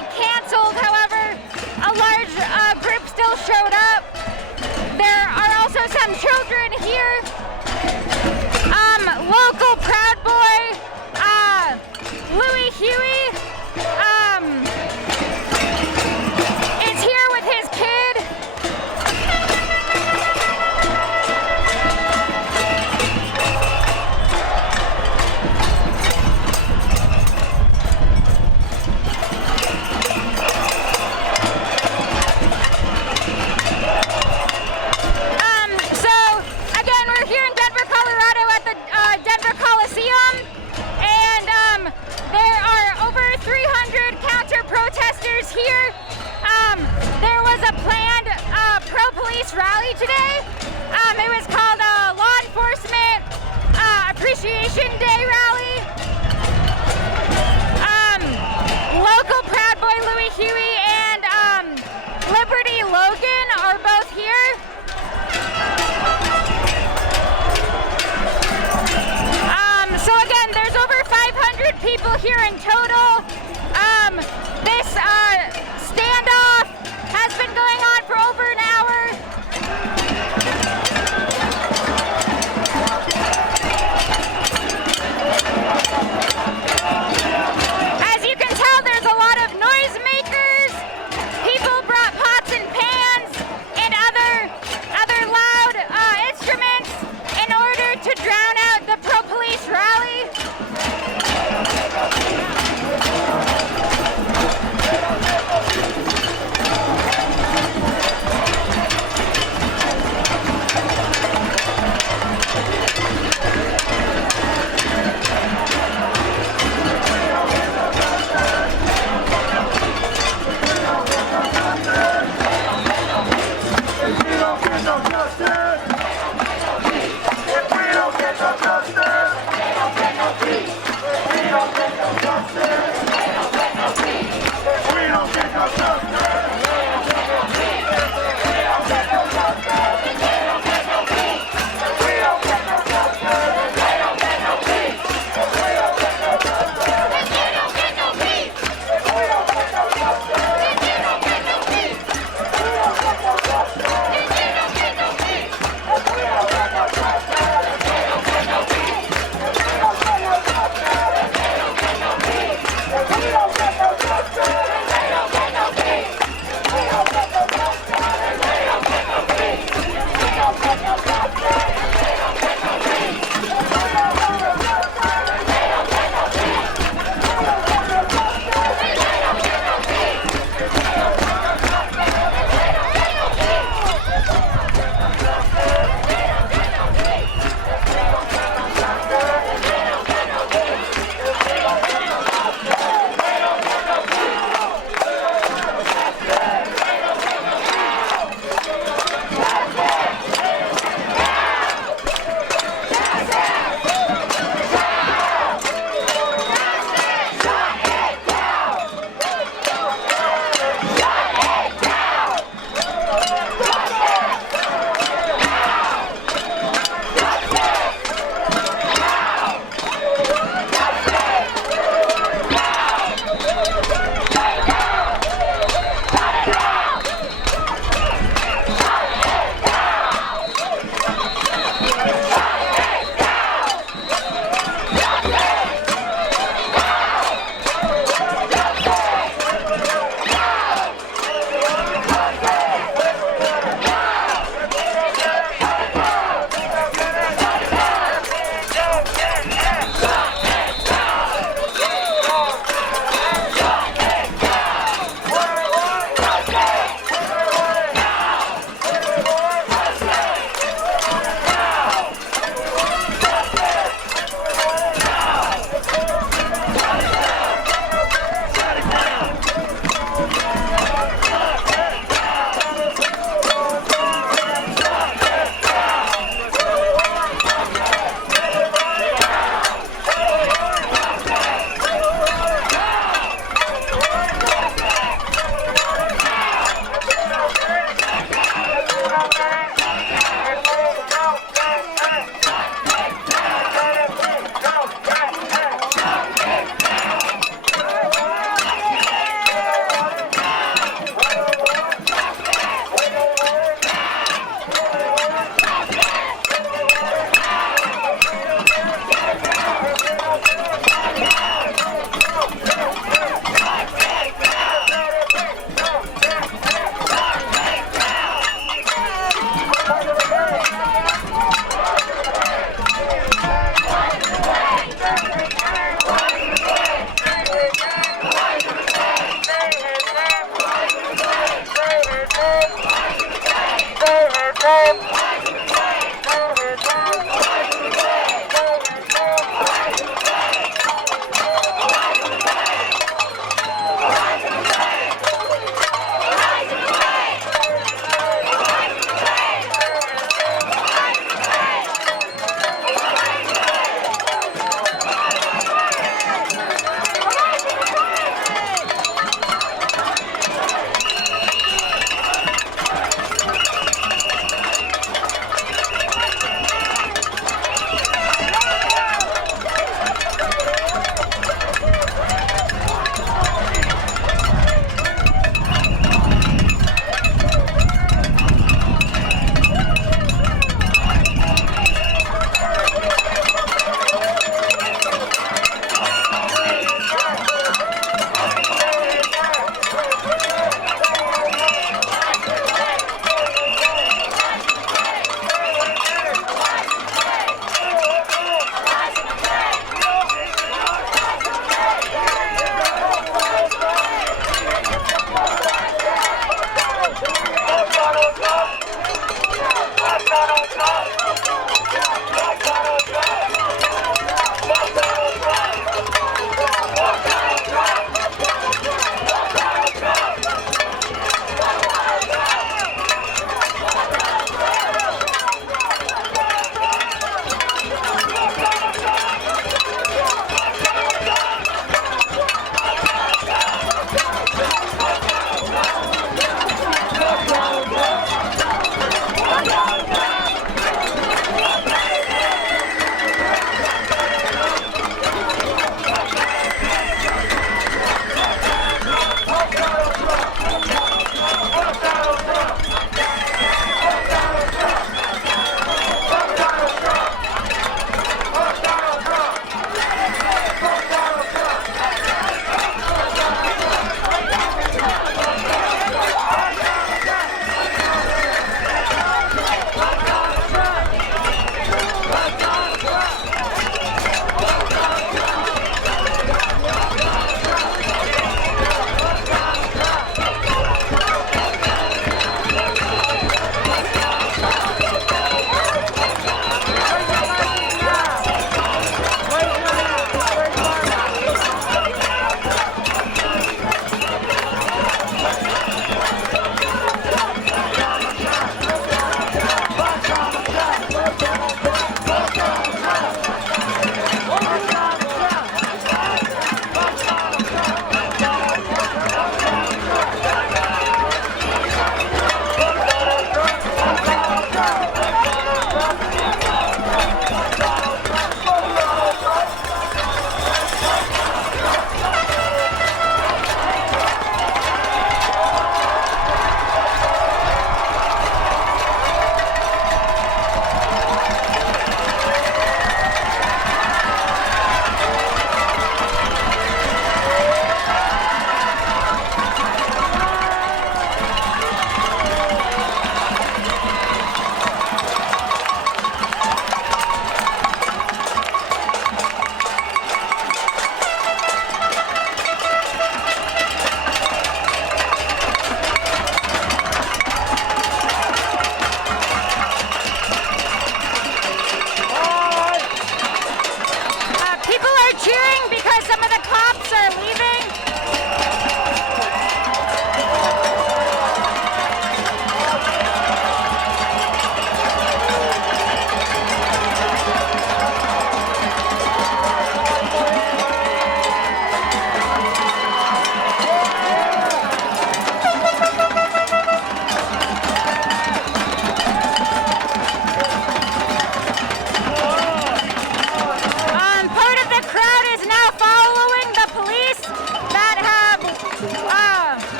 rally canceled. However, a large group still showed up. There are also some children here. Local Proud Boy, Louis Huey, is here with his kid. Here, there was a planned pro-police rally today. It was called a Law Enforcement Appreciation Day rally. Local Proud Boy Louis Huey and Liberty Logan are both here. So again, there's over 500 people here in total. This standoff has been going on for over an hour. As you can tell, there's a lot of noisemakers. People brought pots and pans and other loud instruments in order to drown out the pro-police rally.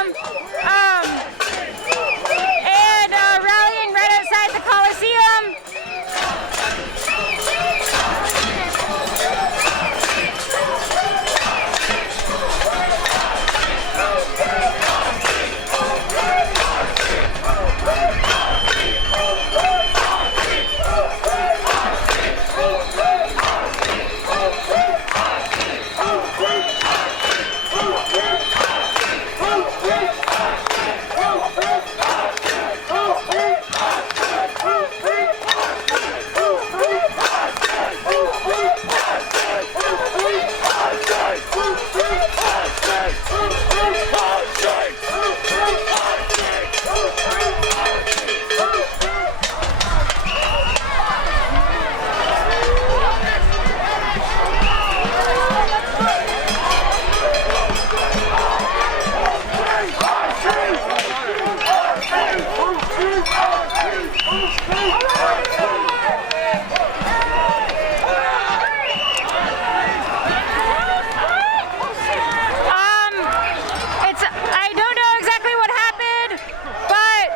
Coliseum, and rallying right outside the Coliseum. I don't know exactly what happened, but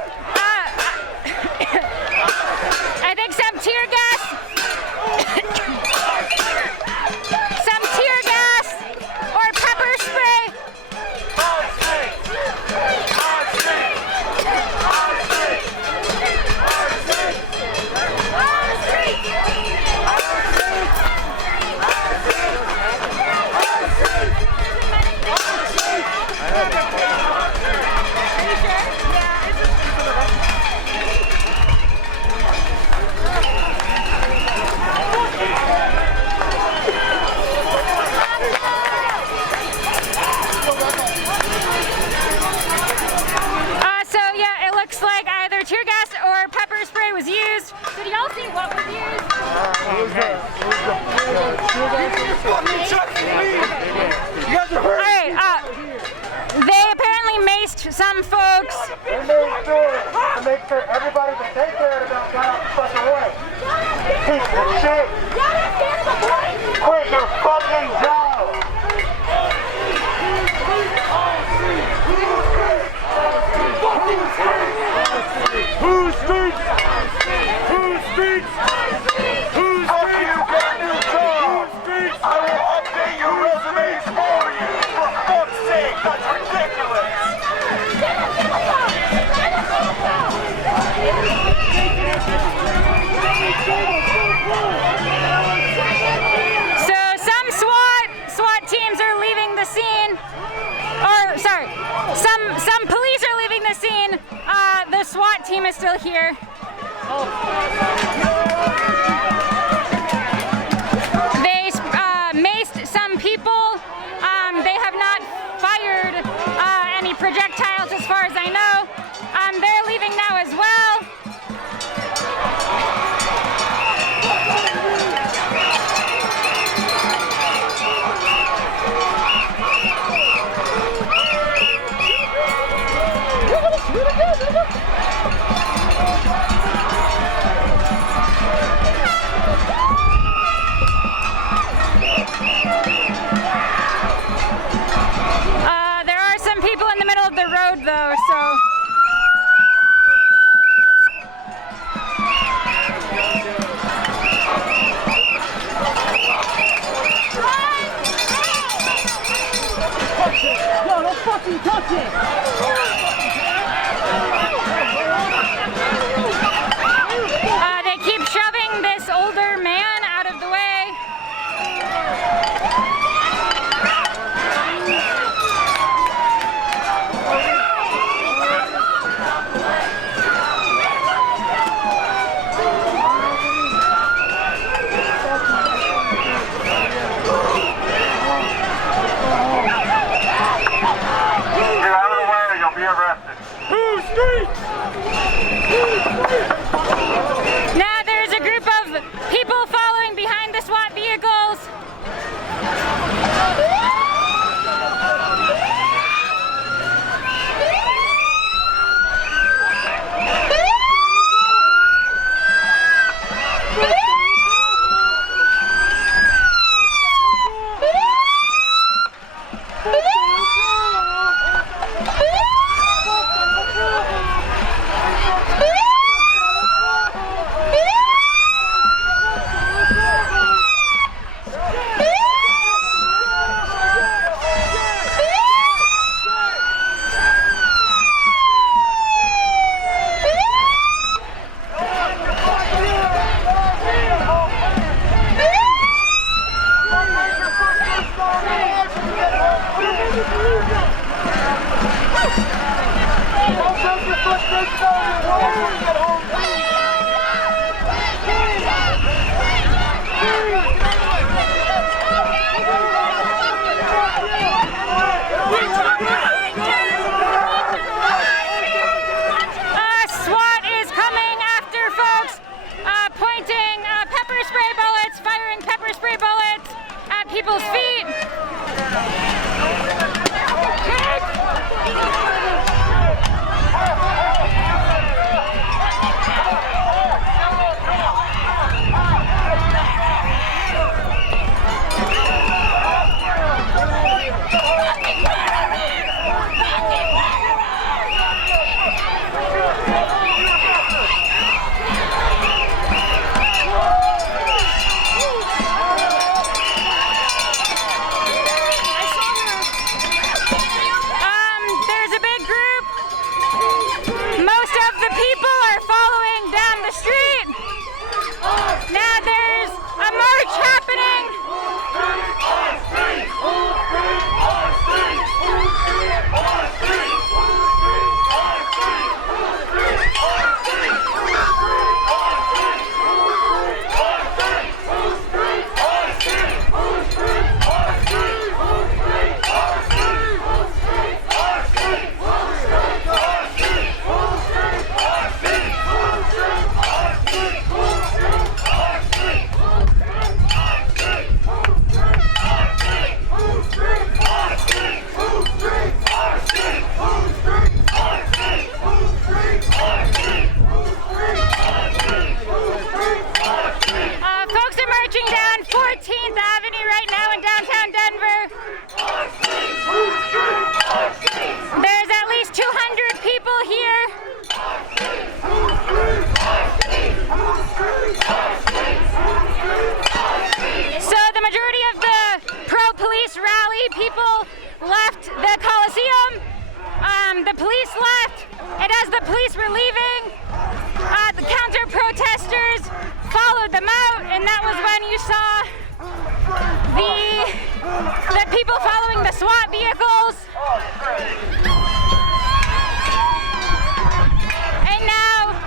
I think some tear gas or pepper spray. Tear gas or pepper spray was used. Did y'all see what was used? Alright, they apparently maced some folks. They made sure to make sure everybody that they cared about got out the fucking way. Piece of shit. Quit your fucking job. Who speaks? Who speaks? Who speaks? After you get a new job, I will update your resumes for you. For fuck's sake, that's ridiculous. So some SWAT teams are leaving the scene. Or sorry, some police are leaving the scene. The SWAT team is still here. They maced some people. They have not fired any projectiles as far as I know. They're leaving now as well. There are some people in the middle of the road though, so. No, don't fucking touch it! They keep shoving this older man out of the way. Now there's a group of people following behind the SWAT vehicles. the street. Now there's a march happening. Folks are marching down 14th Avenue right now in downtown Denver. There's at least 200 people here. So the majority of the pro-police rally people left the Coliseum. The police left, and as the police were leaving, the counter-protesters followed them out, and that was when you saw the people following the SWAT vehicles. And now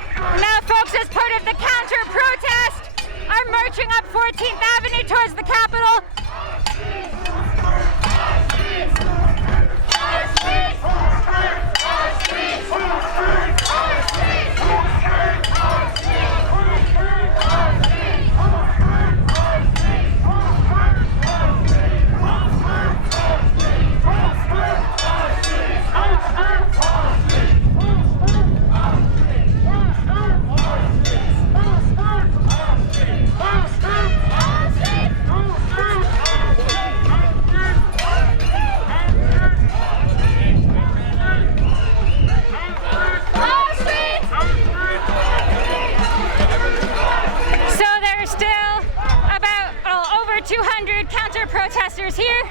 folks, as part of the counter-protest, are marching up 14th Avenue towards the Capitol. Counter-protesters here.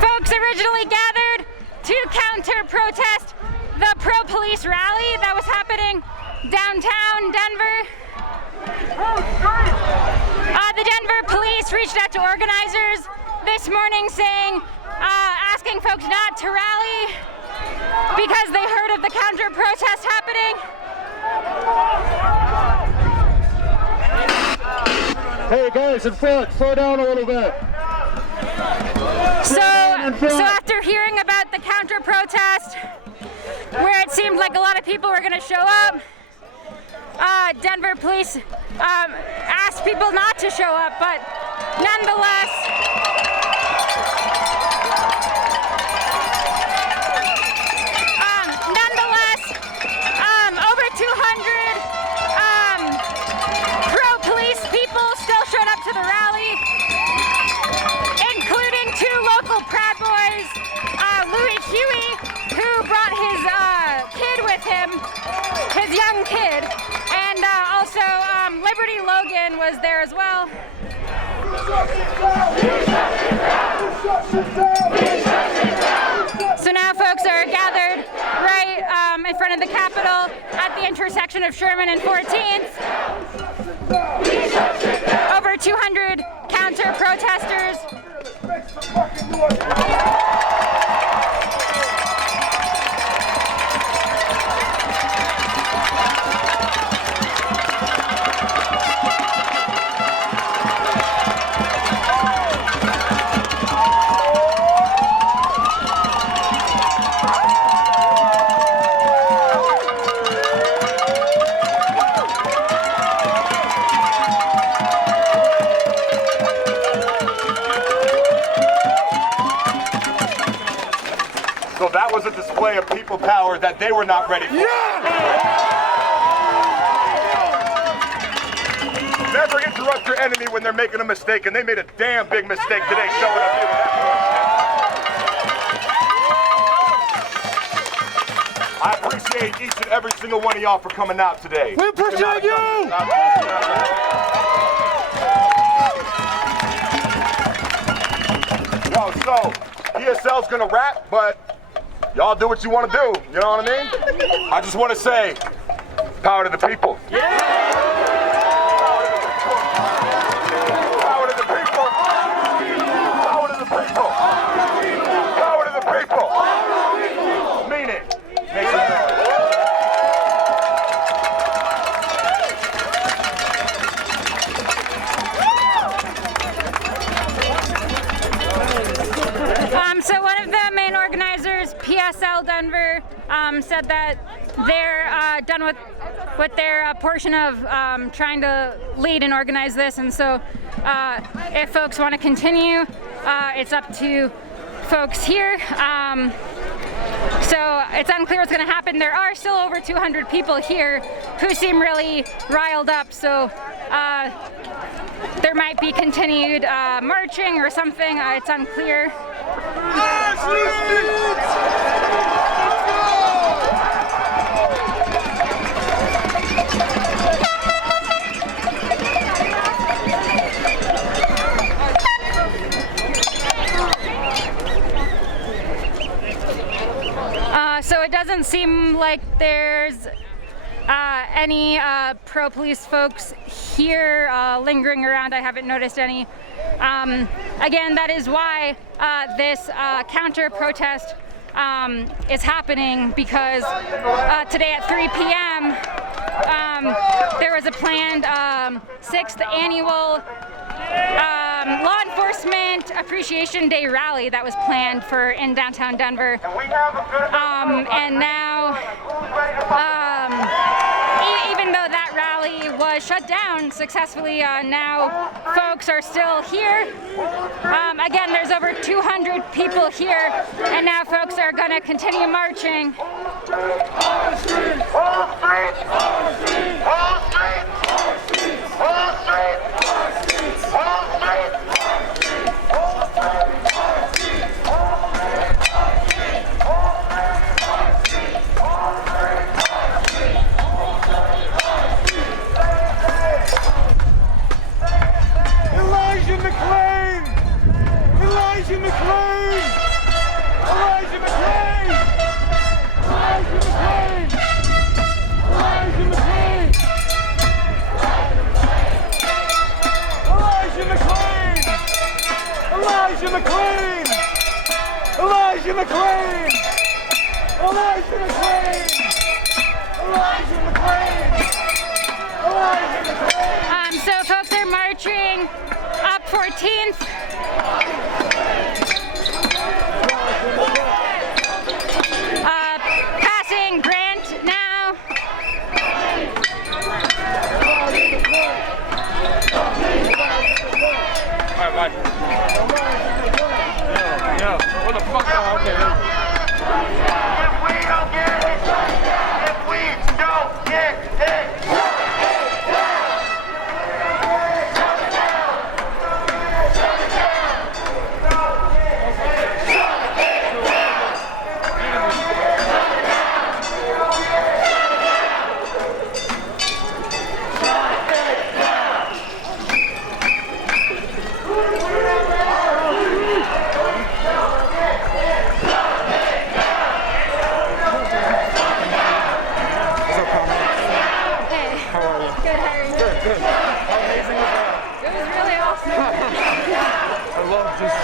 Folks originally gathered to counter-protest the pro-police rally that was happening downtown Denver. The Denver police reached out to organizers this morning saying, asking folks not to rally because they heard of the counter-protest happening. Hey guys, in front, slow down a little bit. So after hearing about the counter-protest, where it seemed like a lot of people were going to show up, Denver police asked people not to show up, but nonetheless, over 200 pro-police people still showed up to the rally, including 2 local Proud Boys, Louis Huey, who brought his kid with him, his young kid, and also Liberty Logan was there as well. So now folks are gathered right in front of the Capitol at the intersection of Sherman and 14th. Over 200 counter-protesters. So that was a display of people power that they were not ready for. Never interrupt your enemy when they're making a mistake, and they made a damn big mistake today showing up here. I appreciate each and every single one of y'all for coming out today. We appreciate you! Yo, so ESL's gonna rap, but y'all do what you want to do. You know what I mean? I just want to say, Power to the people. Yeah. Power to the people. Power to the people. Power to the people. Mean it. Make some noise. So one of the main organizers, PSL Denver, said that they're done with their portion of trying to lead and organize this, and so if folks want to continue, it's up to folks here. So it's unclear what's going to happen. There are still over 200 people here who seem really riled up, so there might be continued marching or something. It's unclear. So it doesn't seem like there's any pro-police folks here lingering around. I haven't noticed any. Again, that is why this counter-protest is happening, because today at 3 p.m. There was a planned 6th annual Law Enforcement Appreciation Day rally that was planned in downtown Denver, and now even though that rally was shut down successfully, now folks are still here. Again, there's over 200 people here, and now folks are going to continue marching. Wall Street! Wall Street! Wall Street! Wall Street! Wall Street! Wall Street! Elijah McClain! Elijah McClain! Elijah McClain! Elijah McClain! Elijah McClain! Elijah McClain! Elijah McClain! Elijah McClain! Elijah McClain! Elijah McClain! Elijah McClain! So folks are marching up 14th. Passing Grant now. Alright, yeah. What the fuck? Oh, okay. If we don't get it, if we don't get it,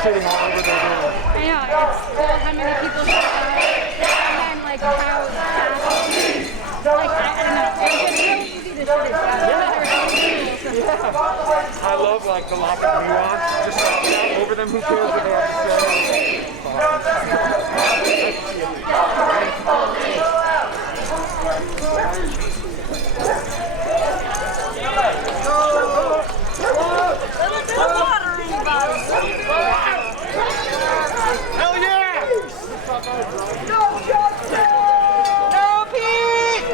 Sitting all over their room. I know, it's cool how many people showed up, and like how fast, like, I don't know, it's really easy to shut it down. I love like the lack of nuance, just shout over them, who cares what they have hell yeah! No justice! No peace!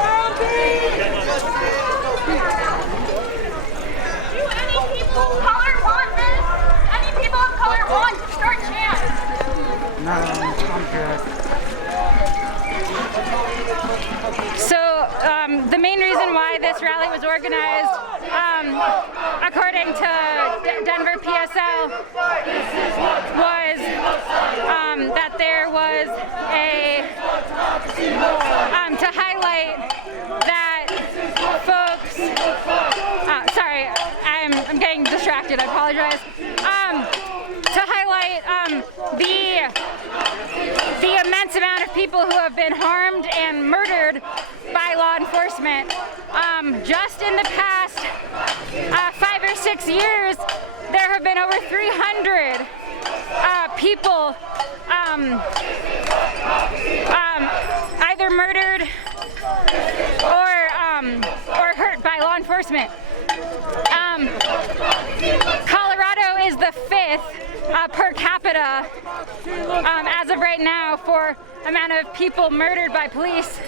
No peace! Do any people of color want this? Any people of color want to start chant? No, I'm good. So the main reason why this rally was organized, according to Denver PSL, was that there was a interrupted. I apologize. To highlight the immense amount of people who have been harmed and murdered by law enforcement. Just in the past 5 or 6 years, there have been over 300 people either murdered or hurt by law enforcement. Colorado is the 5th per capita as of right now for amount of people murdered by police.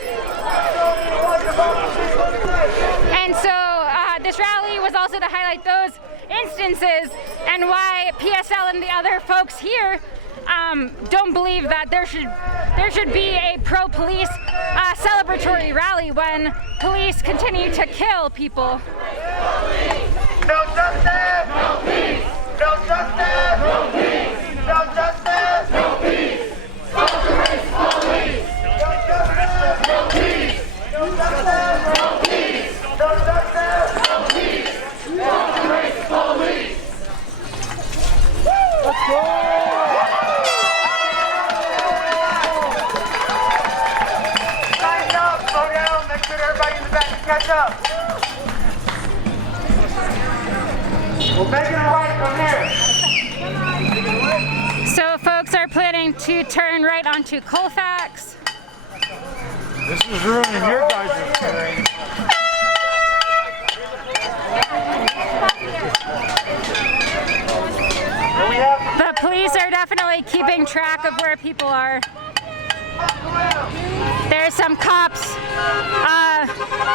And so this rally was also to highlight those instances and why PSL and the other folks here don't believe that there should be a pro-police celebratory rally when police continue to kill people. No justice! No peace! No justice! No peace! No justice! No peace! Stop the race police! No justice! No peace! No justice! No peace! No justice! No peace! Stop the race police! Let's go! Line up! Slow down! Make sure everybody in the back can catch up! We'll make it right from here. So folks are planning to turn right onto Colfax. This is ruining your guys' terrain. The police are definitely keeping track of where people are. There's some cops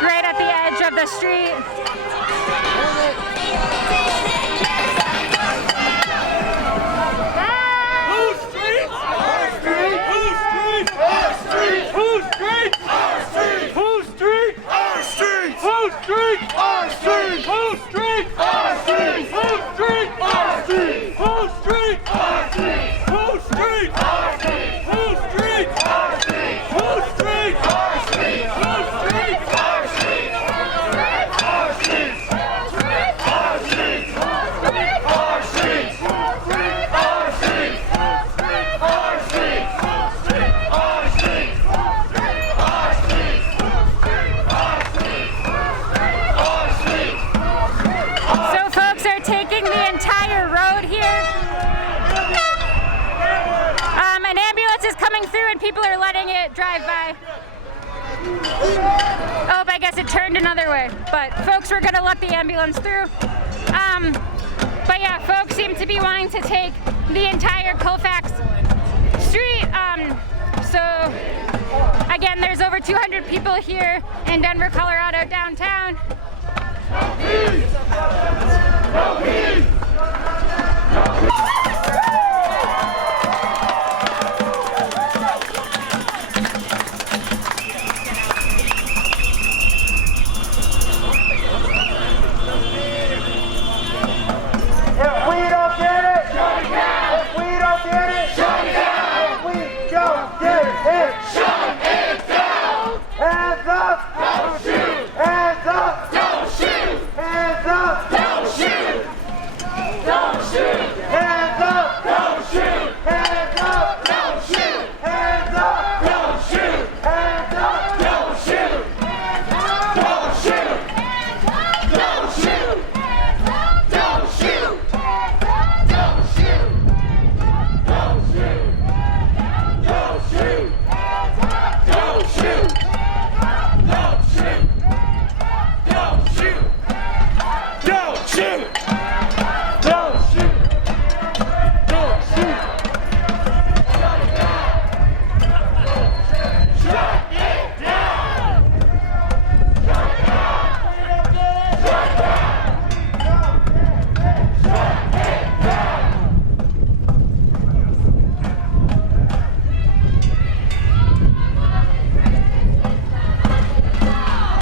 right at the edge of the street. Whose street? Our street! Whose street? Our street! Whose street? Our street! Whose street? Our street! Whose street? Our street! Whose street? Our street! Whose street? Our street! Whose street? Our street! Whose street? Our street! Whose street? Our street! Whose street? Our street! Whose street? Our street! Our street! Our street! Our street! So folks are taking the entire road here. An ambulance is coming through and people are letting it drive by. Oh, I guess it turned another way. But folks were gonna let the ambulance through. But yeah, folks seem to be wanting to take the entire Colfax street. So again, there's over 200 people here in Denver, Colorado, downtown. If we don't get it, shut it down. If we don't get it, shut it down. If we don't get it, shut it down. Hands up, don't shoot. Hands up, don't shoot. Hands up, don't shoot. Don't shoot. Hands up, don't shoot. Hands up, don't shoot. Hands up, don't shoot. Hands up, don't shoot. Don't shoot. Don't shoot. Don't shoot. Don't shoot. Don't shoot. Don't shoot. Don't shoot. Don't shoot. Don't shoot. Don't shoot. Don't shoot. Don't shoot. Shut it down. Shut it down. Shut it down.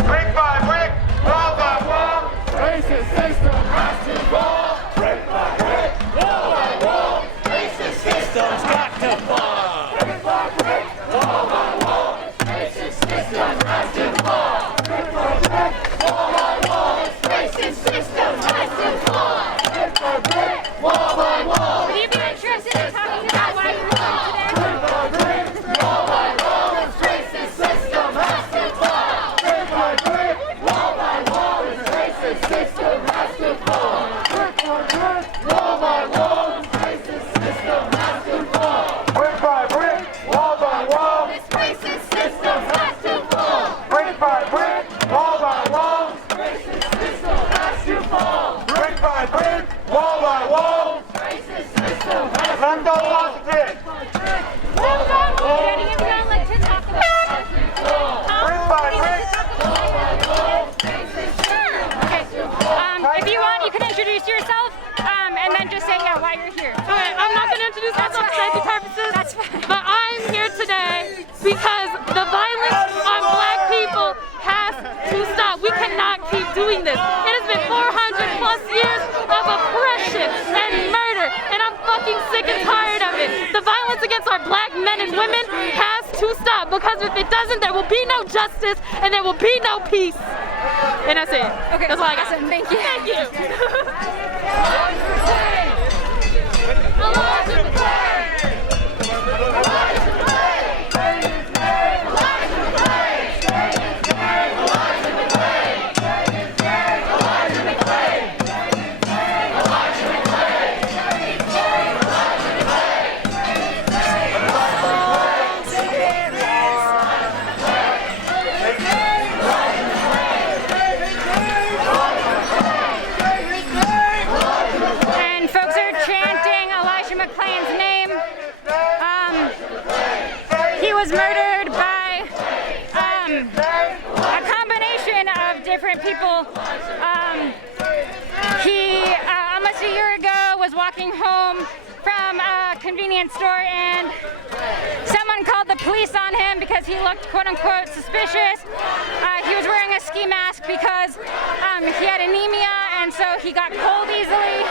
Brick by brick, wall by wall, racist system has to fall. Brick by brick, wall by wall, racist system's got to fall. Brick by brick, wall by wall, racist system has to fall. Brick by brick, wall by wall, racist system has to fall. Brick by this. It has been 400 plus years of oppression and murder, and I'm fucking sick and tired of it. The violence against our black men and women has to stop, because if it doesn't, there will be no justice and there will be no peace. And that's it. Okay, that's all I got. awesome. Thank you. Thank you. Was murdered by a combination of different people. He almost a year ago was walking home from a convenience store and someone called the police on him because he looked quote unquote suspicious. He was wearing a ski mask because he had anemia and so he got cold easily.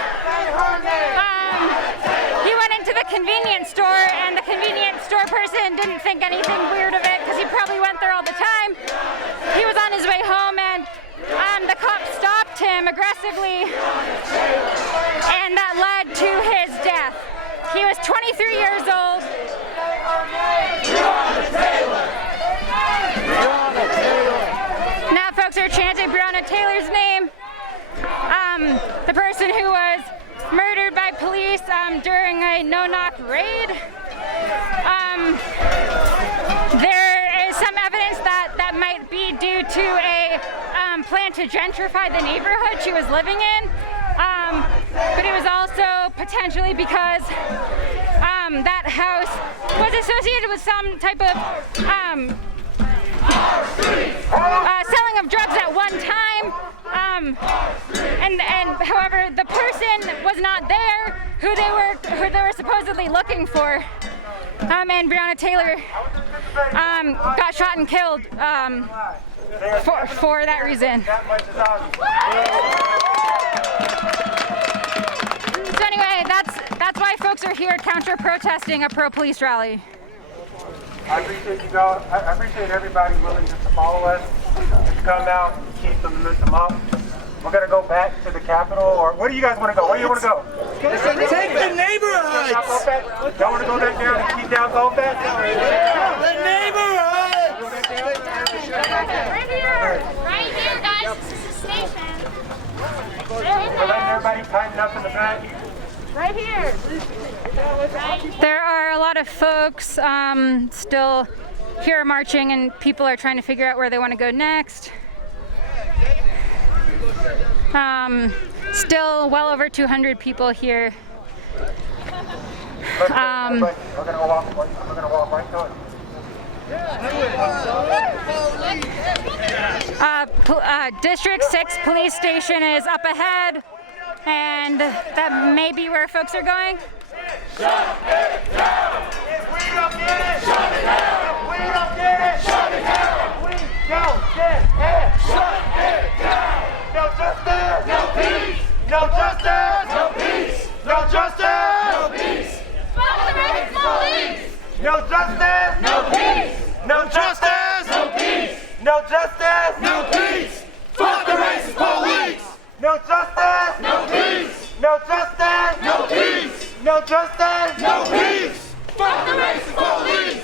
He went into the convenience store and the convenience store person didn't think anything weird of it because he probably went there all the time. He was on his way home and the cops stopped him aggressively and that led to his death. He was 23 years old. Now folks are chanting Breonna Taylor's name. The person who was murdered by police during a no-knock raid. There is some evidence that might be due to a plan to gentrify the neighborhood she was living in, but it was also potentially because that house was associated with some type of selling of drugs at one time. And however, the person was not there who they were supposedly looking for. And Breonna Taylor got shot and killed for that reason. So anyway, that's why folks are here counter-protesting a pro-police rally. I appreciate you guys. I appreciate everybody willing to follow us, to come out and keep the momentum up. We're going to go back to the Capitol, or where do you guys want to go? Where do you want to go? Take the neighborhoods! Y'all want to go back down and keep down Colfax? The neighborhoods! Right here, guys. This is the station. We're letting everybody tighten up in the back. Right here. There are a lot of folks still here marching, and people are trying to figure out where they want to go next. Still well over 200 people here. We're gonna walk right to it. District 6 police station is up ahead, and that may be where folks are going. Shut it down! If we don't get it, shut it down! If we don't get it, shut it down! We don't get it, shut it down! No justice, no peace! No justice, no peace! No justice, no peace! Fuck the racist police! No justice, no peace! No justice, no peace! No justice, no peace! Fuck the racist police! No justice, no peace! No justice, no peace! No justice, no peace! Fuck the racist police!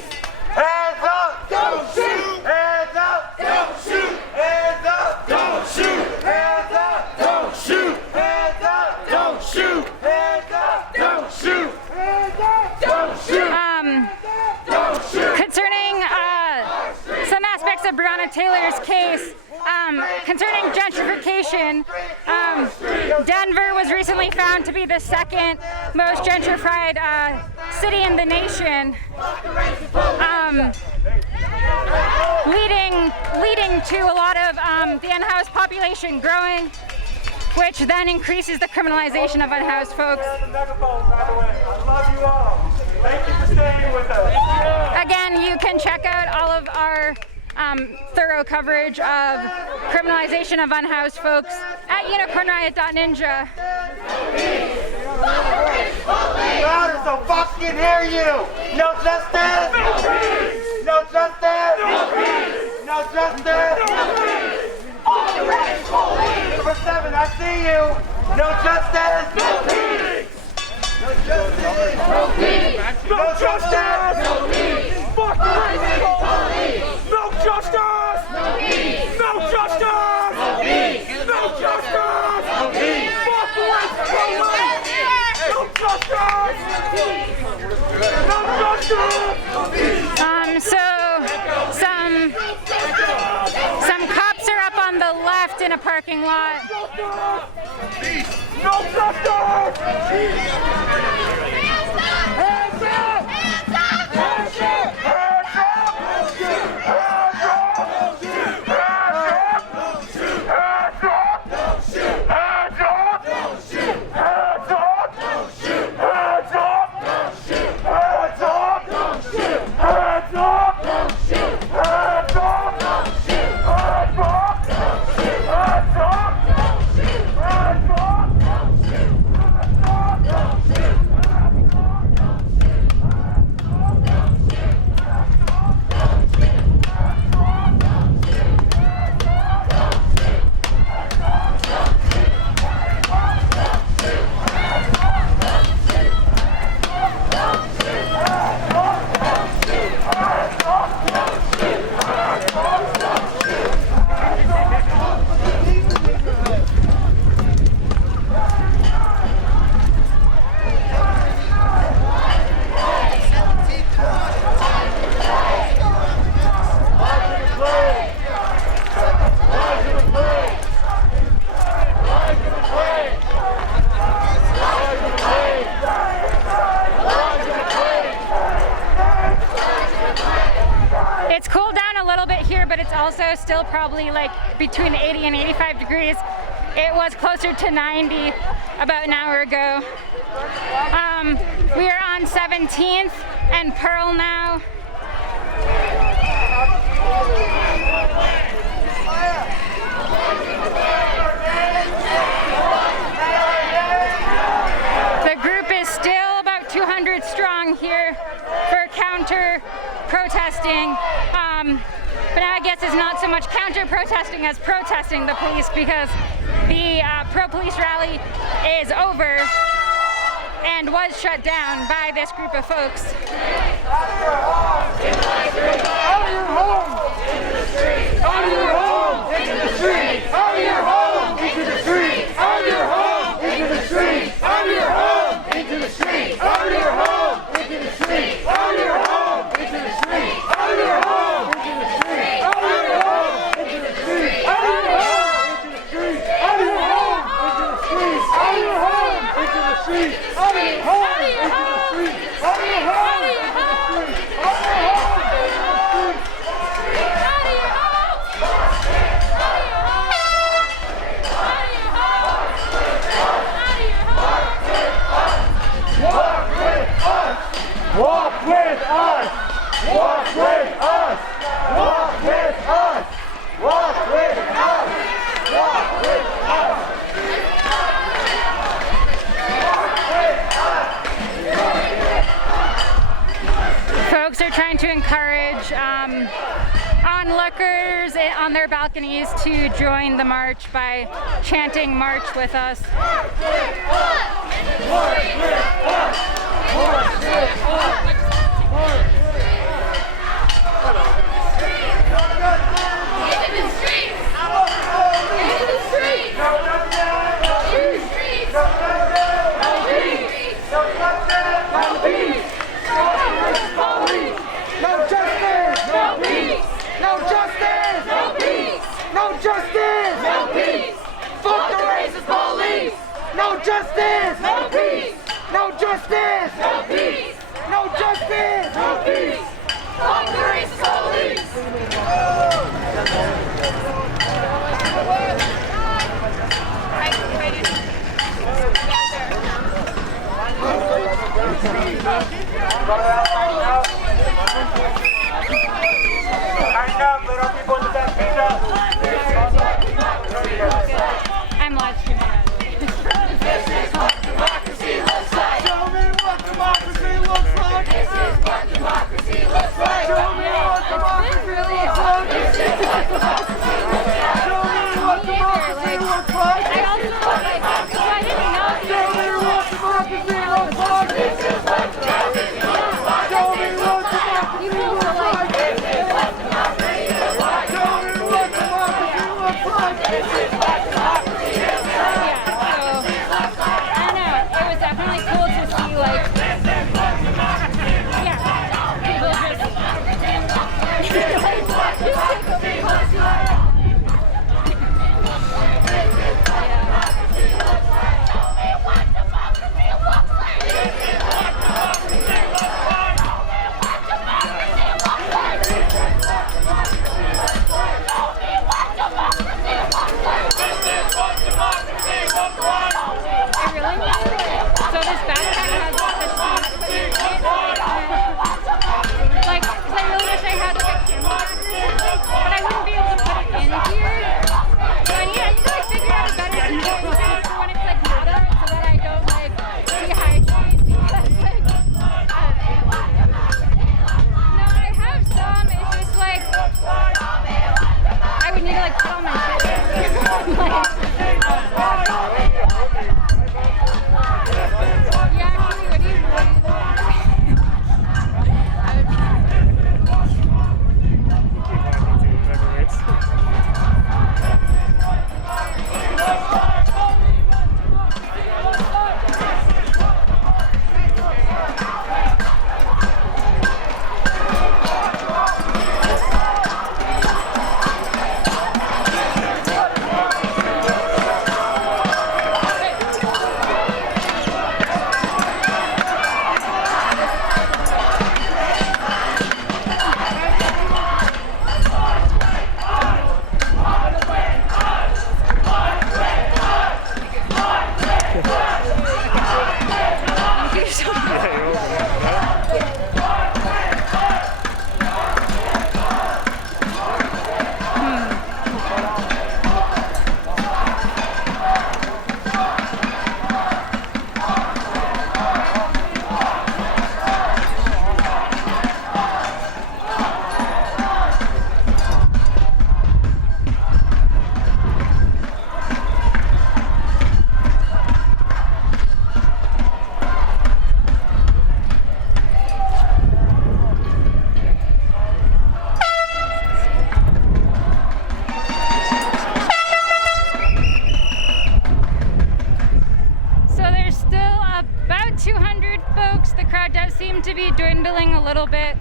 Hands up! Don't shoot! Hands up! Don't shoot! Hands up! Don't shoot! Hands up! Don't shoot! Hands up! Don't shoot! Hands up! Don't shoot! Hands up! Don't shoot! Don't shoot! Concerning some aspects of Breonna Taylor's case, concerning gentrification, Denver was recently found to be the second most gentrified city in the nation, leading to a lot of the unhoused population growing, which then increases the criminalization of unhoused folks. I love you all. Thank you for staying with us. Again, you can check out all of our thorough coverage of criminalization of unhoused folks at unicornriot.ninja. Louder so fuck can hear you! No justice! No justice! No justice! Number 7, I see you! No justice! No justice! No justice! Fuck the police! No justice! No justice! No justice! Fuck the police! No justice! No justice! So some cops are up on the left in a parking lot. No justice! Hands up! Hands up! Hands It's cooled down a little bit here, but it's also still probably like between 80 and 85 degrees. It was closer to 90 about an hour ago. We are on 17th and Pearl now. The group is still about 200 strong here for counter protesting. But now I guess it's not so much counter protesting as protesting the police, because the pro-police rally is over and was shut down by this group of folks. Out of your home! Into the street! Out of your home! Into the street! Out of your home! Into the street! Out of your home! Into the street! Out of your home! Into the street! Out of your home! Into the street! Out of your home! Into the street! Out of your home! Into the street! Out of your home! Into the street! Out of your home! Into the street! Out of your home! Into the street! Out of your home! Into the street! Out of your home! Into the street! Out of your home! Walk with us! Walk with us! Walk with us! Walk with us! Walk with us! Folks are trying to encourage onlookers on their balconies to join the march by chanting "March with us." March with us! March with us! March with us! March with us! Into the streets! Into the streets! No justice! In the streets! No justice! No peace! No justice! No peace! No justice! No peace! No justice! No peace! No justice! No peace! Fuck the racist police! No justice! No peace! No justice! No peace! No justice! No peace! Fuck the racist police! Tighten up, little people. seemed to be dwindling a little bit.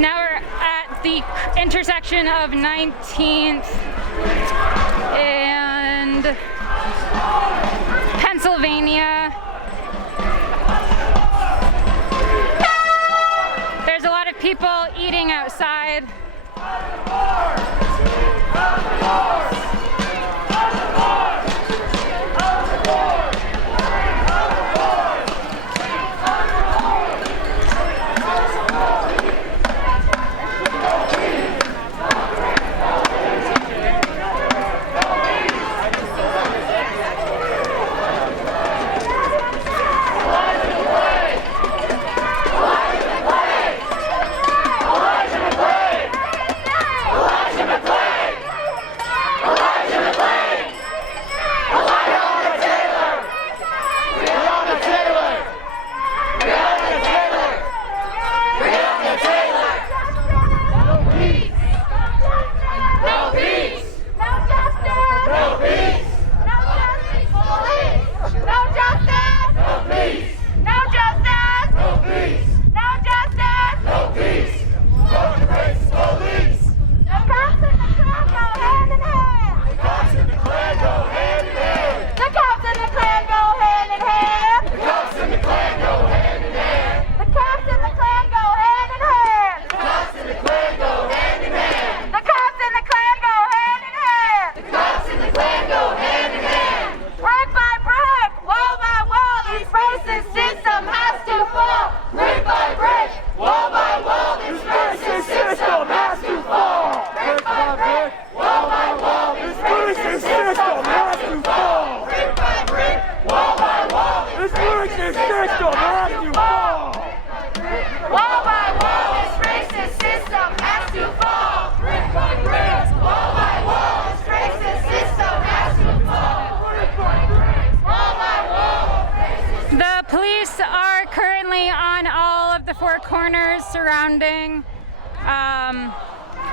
Now we're at the intersection of 19th and Pennsylvania. There's a lot of people eating outside.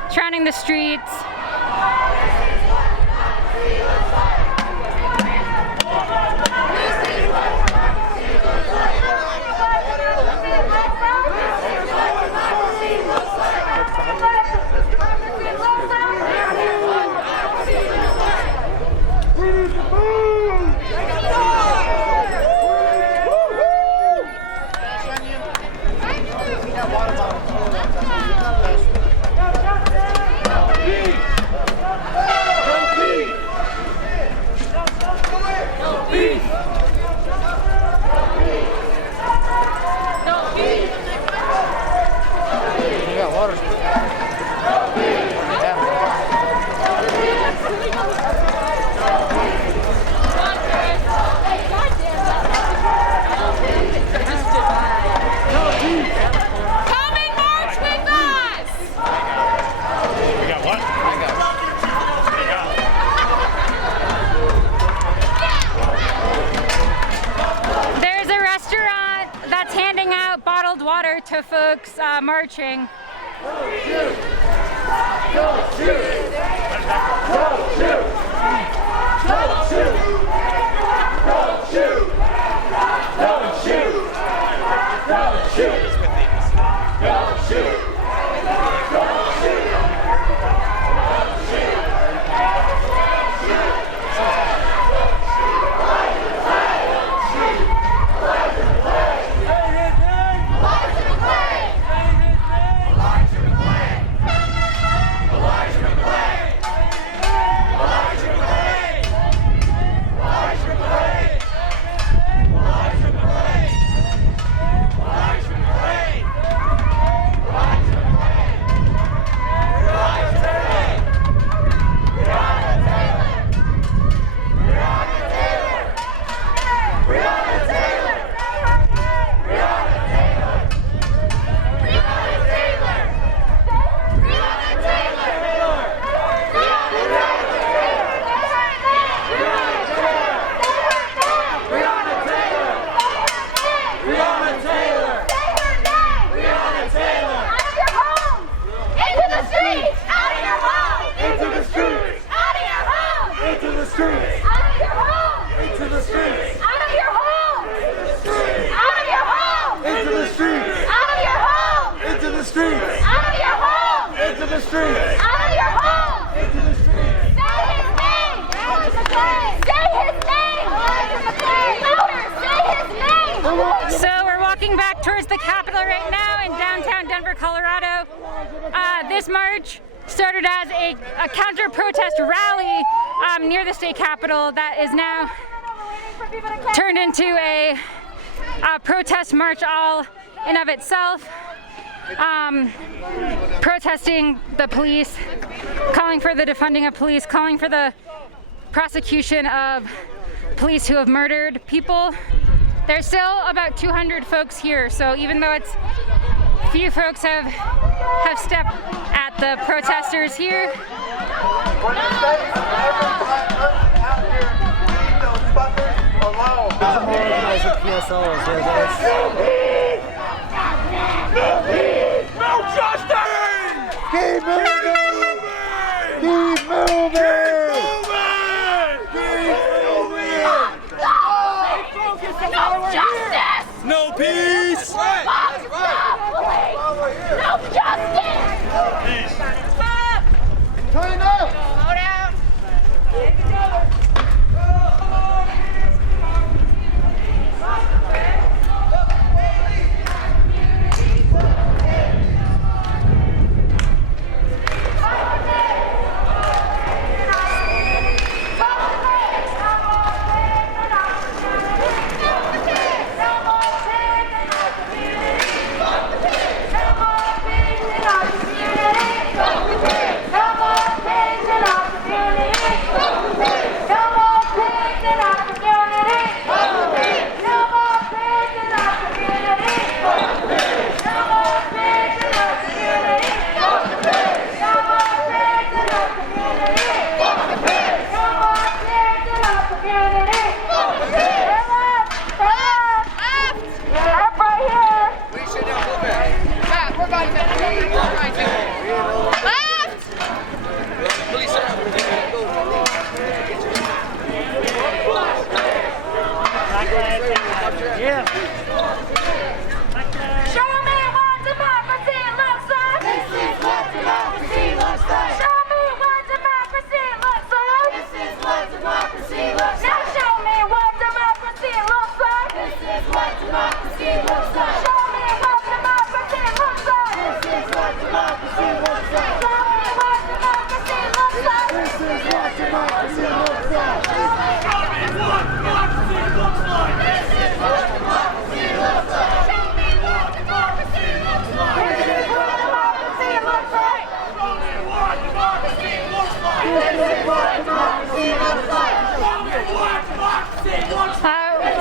Surrounding the streets. To folks marching. Don't shoot! Don't shoot! Don't shoot! Don't shoot! Don't shoot! Don't shoot! Don't shoot! Don't shoot! Don't shoot! Elijah McClain! streets! Out of your home! Into the streets! Out of your home! Into the streets! Say his name! Say his name! Louder! Say his name! So we're walking back towards the Capitol right now in downtown Denver, Colorado. This march started as a counter-protest rally near the state capitol that is now turned into a protest march all in of itself, protesting the police, calling for the defunding of police, calling for the prosecution of police who have murdered people. There's still about 200 folks here, so even though it's few folks have stepped at the protesters here. What do you say to every black person out here? Leave those fuckers alone. No justice! Keep moving! Keep moving! No justice! No peace! No justice! Turn up! Slow down.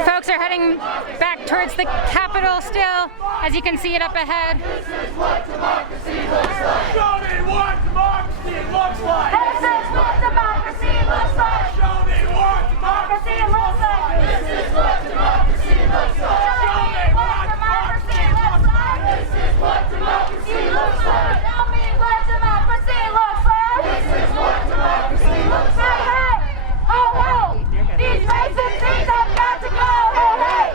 Folks are heading back towards the Capitol still, as you can see it up ahead. This is what democracy looks like! Show me what democracy looks like! This is what democracy looks like! Show me what democracy looks like! This is what democracy looks like! Show me what democracy looks like! This is what democracy looks like! Show me what democracy looks like! This is what democracy looks like! Hey, hey! Ho, ho! These racist things have got to go! Hey, hey!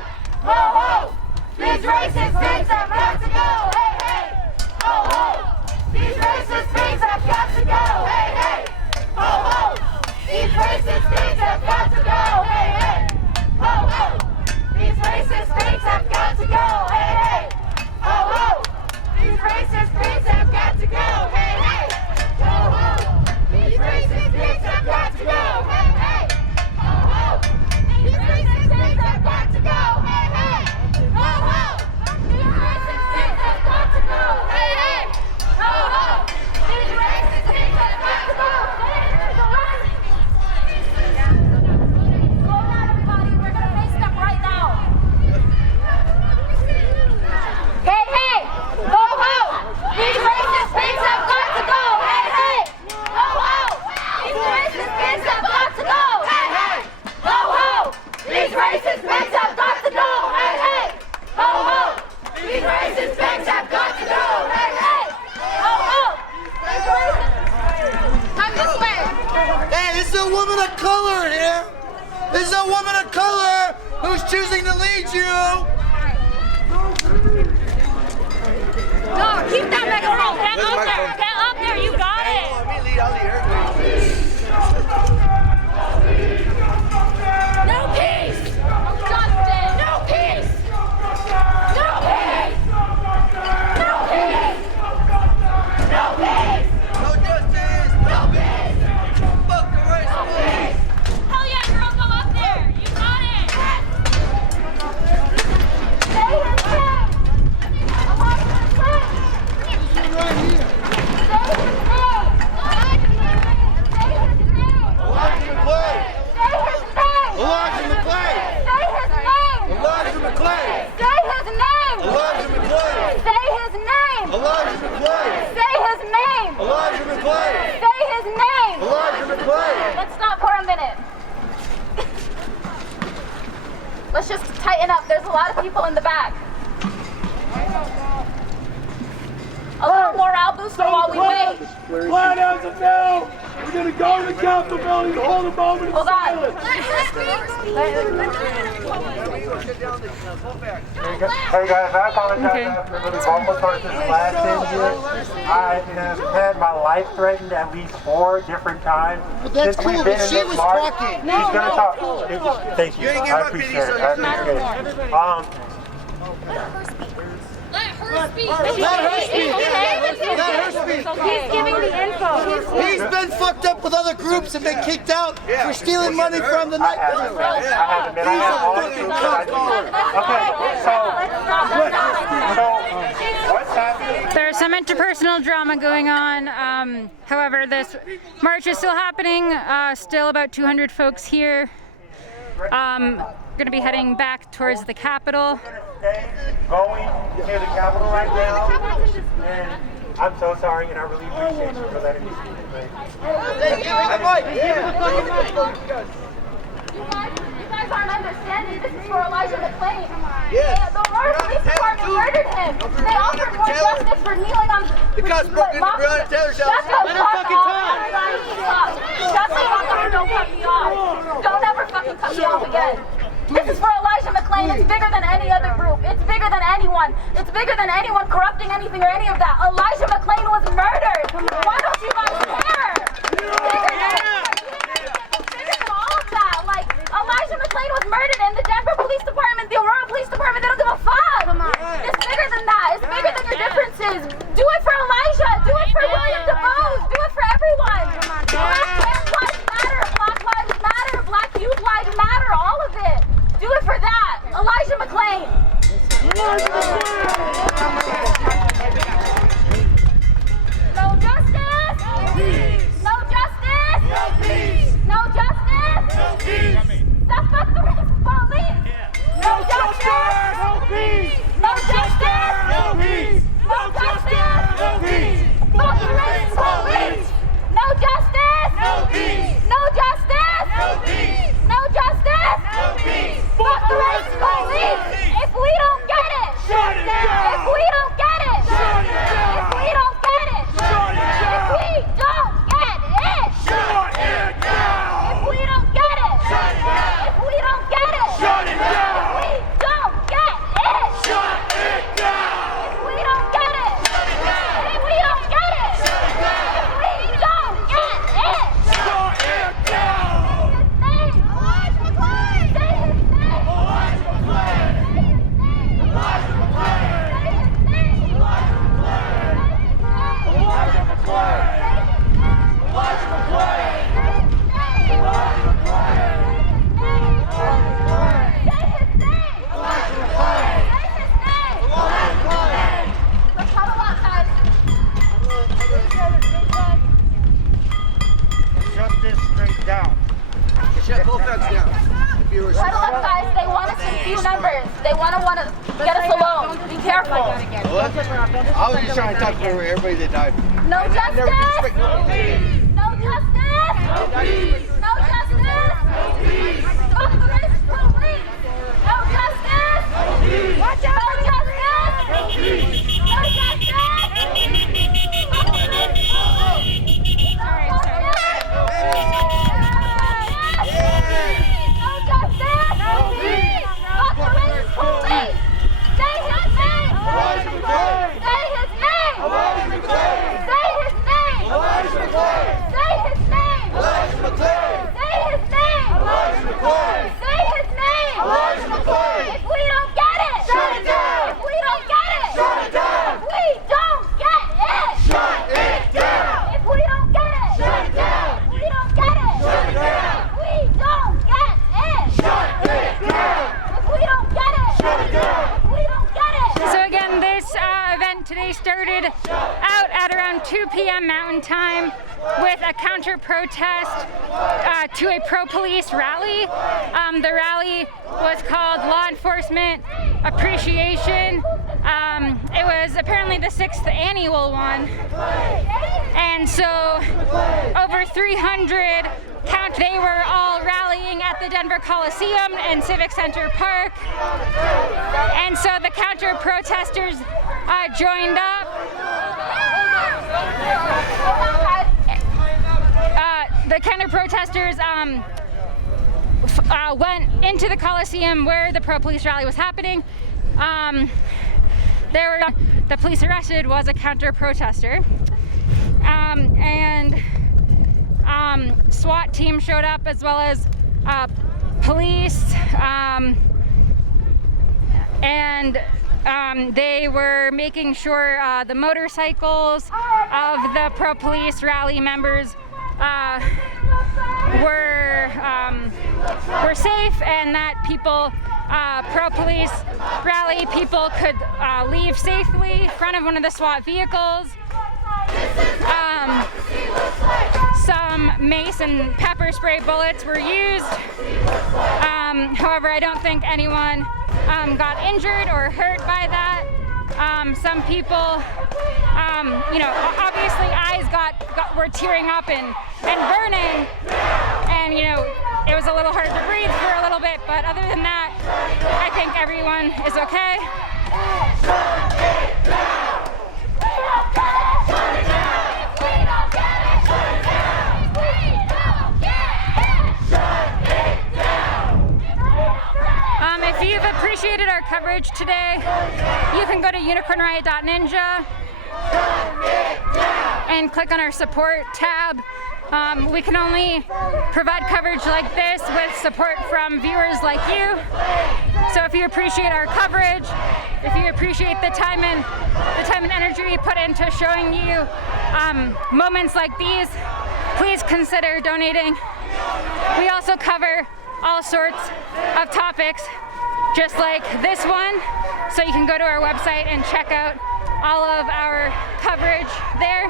Ho, ho! These racist things have got to go! Hey, hey! Ho, ho! These racist things have got to go! Hey, hey! Ho, ho! These racist things have got to go! Hey, hey! Ho, ho! These racist things have got to go! Hey, hey! Ho, ho! These racist things have got to go! Hey, hey! Ho, ho! These racist things have got to go! Hey, hey! Ho, ho! These racist things have got to go! Hey, hey! Ho, ho! These racist things have got to go! Hey, hey! Ho, ho! These racist things have got to go! Slow down, everybody. We're gonna face them right now. Hey, hey! Ho, ho! These racist things have got to go! Hey, hey! Ho, ho! These racist things have got to go! Hey, hey! Ho, ho! These racist things have got to go! Hey, hey! Ho, ho! These racist things have got to go! Hey, hey! Ho, ho! These racist... Come this way! Hey, this is a woman of color here. This is a woman of color who's choosing to lead you. No, keep that lot of people in the back. A little morale booster while we wait. Plan as of now. We're going to go to the Capitol building and hold a moment of Hold on. silence. Hey guys, I apologize for the vocal sources last interview. I have had my life threatened at least 4 different times. But that's since we've cool, been but in she this was march. talking. He's gonna talk. Thank you. I appreciate it. I appreciate it. Let her speak. Let her speak. Let her speak. He's giving the info. He's been fucked up with other groups and been kicked out for stealing money from the night crew. I haven't been. I have all the groups that I do. Okay, so what's happening? There's some interpersonal drama going on. However, this march is still happening. Still about 200 folks here. Going to be heading back towards the Capitol. Going to the Capitol right now, and I'm so sorry, and I really appreciate you for letting me speak. You guys aren't understanding. This is for Elijah McClain. Yeah, the Aurora Police Department murdered him. They offered more justice for kneeling on The cops broke into Breonna Taylor's house. Let her fucking talk. Shut the fuck up and don't cut me off. Don't ever fucking cut me off again. This is for Elijah McClain. It's bigger than any other group. It's bigger than anyone. It's bigger than anyone corrupting anything or any of that. Elijah McClain was murdered. Why don't you guys care? Bigger than all of that. Like, Elijah McClain was murdered in the Denver Police Department, the Aurora Police Department. They don't give a fuck. It's bigger than that. It's bigger than your differences. Do it for Elijah. Do it for William DeBose. Do it for everyone. Black trans lives matter. Black lives matter. Black youth lives matter. All of it. Do it for that. Elijah McClain. No justice. No justice. No justice. Suspect the racist police. No justice. No justice. No justice. Fuck the racist police. No justice. No justice. No justice. Fuck the racist police. If we don't get it. If we don't get it. If we don't get it. If we don't get it. If we don't get it. If we don't get it. Shut it down. If we don't get it. Shut it down. If we don't get it. If we don't get it. If we don't get it. Shut it down. Say his name. Elijah McClain. Say his name. Elijah McClain. Say his name. Elijah McClain. Say his name. Elijah McClain. Elijah McClain. Elijah McClain. Elijah McClain. Let's huddle up, guys. Shut this straight down. Shut both ends down. Huddle up, guys. They want us in few numbers. They want to get us alone. Be careful. What? I was just trying to talk to everybody that died. No justice. Never disrespect nobody. No justice. No justice. Fuck the racist police. No justice. Watch out. No justice. No justice. Fuck the racist police. No justice. No justice. Fuck the racist police. Say his name. Elijah McClain. Say his name. Elijah McClain. Say his name. Elijah McClain. Say his name. Elijah McClain. Say his name. Elijah McClain. Say his name. Elijah McClain. If we don't get it. Shut it down. If we don't get it. Shut it down. If we don't get it. Shut it down. If we don't get it. Shut it down. If we don't get it. Shut it down. If we don't get it. Shut it down. If we don't get it. Shut it down. If we don't get it. So again, this event today started out at around 2 p.m. Mountain Time with a counter protest to a pro-police rally. The rally was called Law Enforcement Appreciation. It was apparently the 6th annual one. And so over 300 They were all rallying at the Denver Coliseum and Civic Center Park, and so the counter-protesters joined up. The counter-protesters went into the Coliseum where the pro-police rally was happening. The police arrested was a counter-protester, and SWAT team showed up, as well as police, and they were making sure the motorcycles of the pro-police rally members were safe, and that people, pro-police rally people, could leave safely in front of one of the SWAT vehicles. Some mace and pepper spray bullets were used. However, I don't think anyone got injured or hurt by that. Some people, obviously eyes were tearing up and burning, and it was a little hard to breathe for a little bit, but other than that, I think everyone is okay. If you've appreciated our coverage today, you can go to unicornriot.ninja and click on our support tab. We can only provide coverage like this with support from viewers like you. So if you appreciate our coverage, if you appreciate the time and energy we put into showing you moments like these, please consider donating. We also cover all sorts of topics just like this one, so you can go to our website and check out all of our coverage there.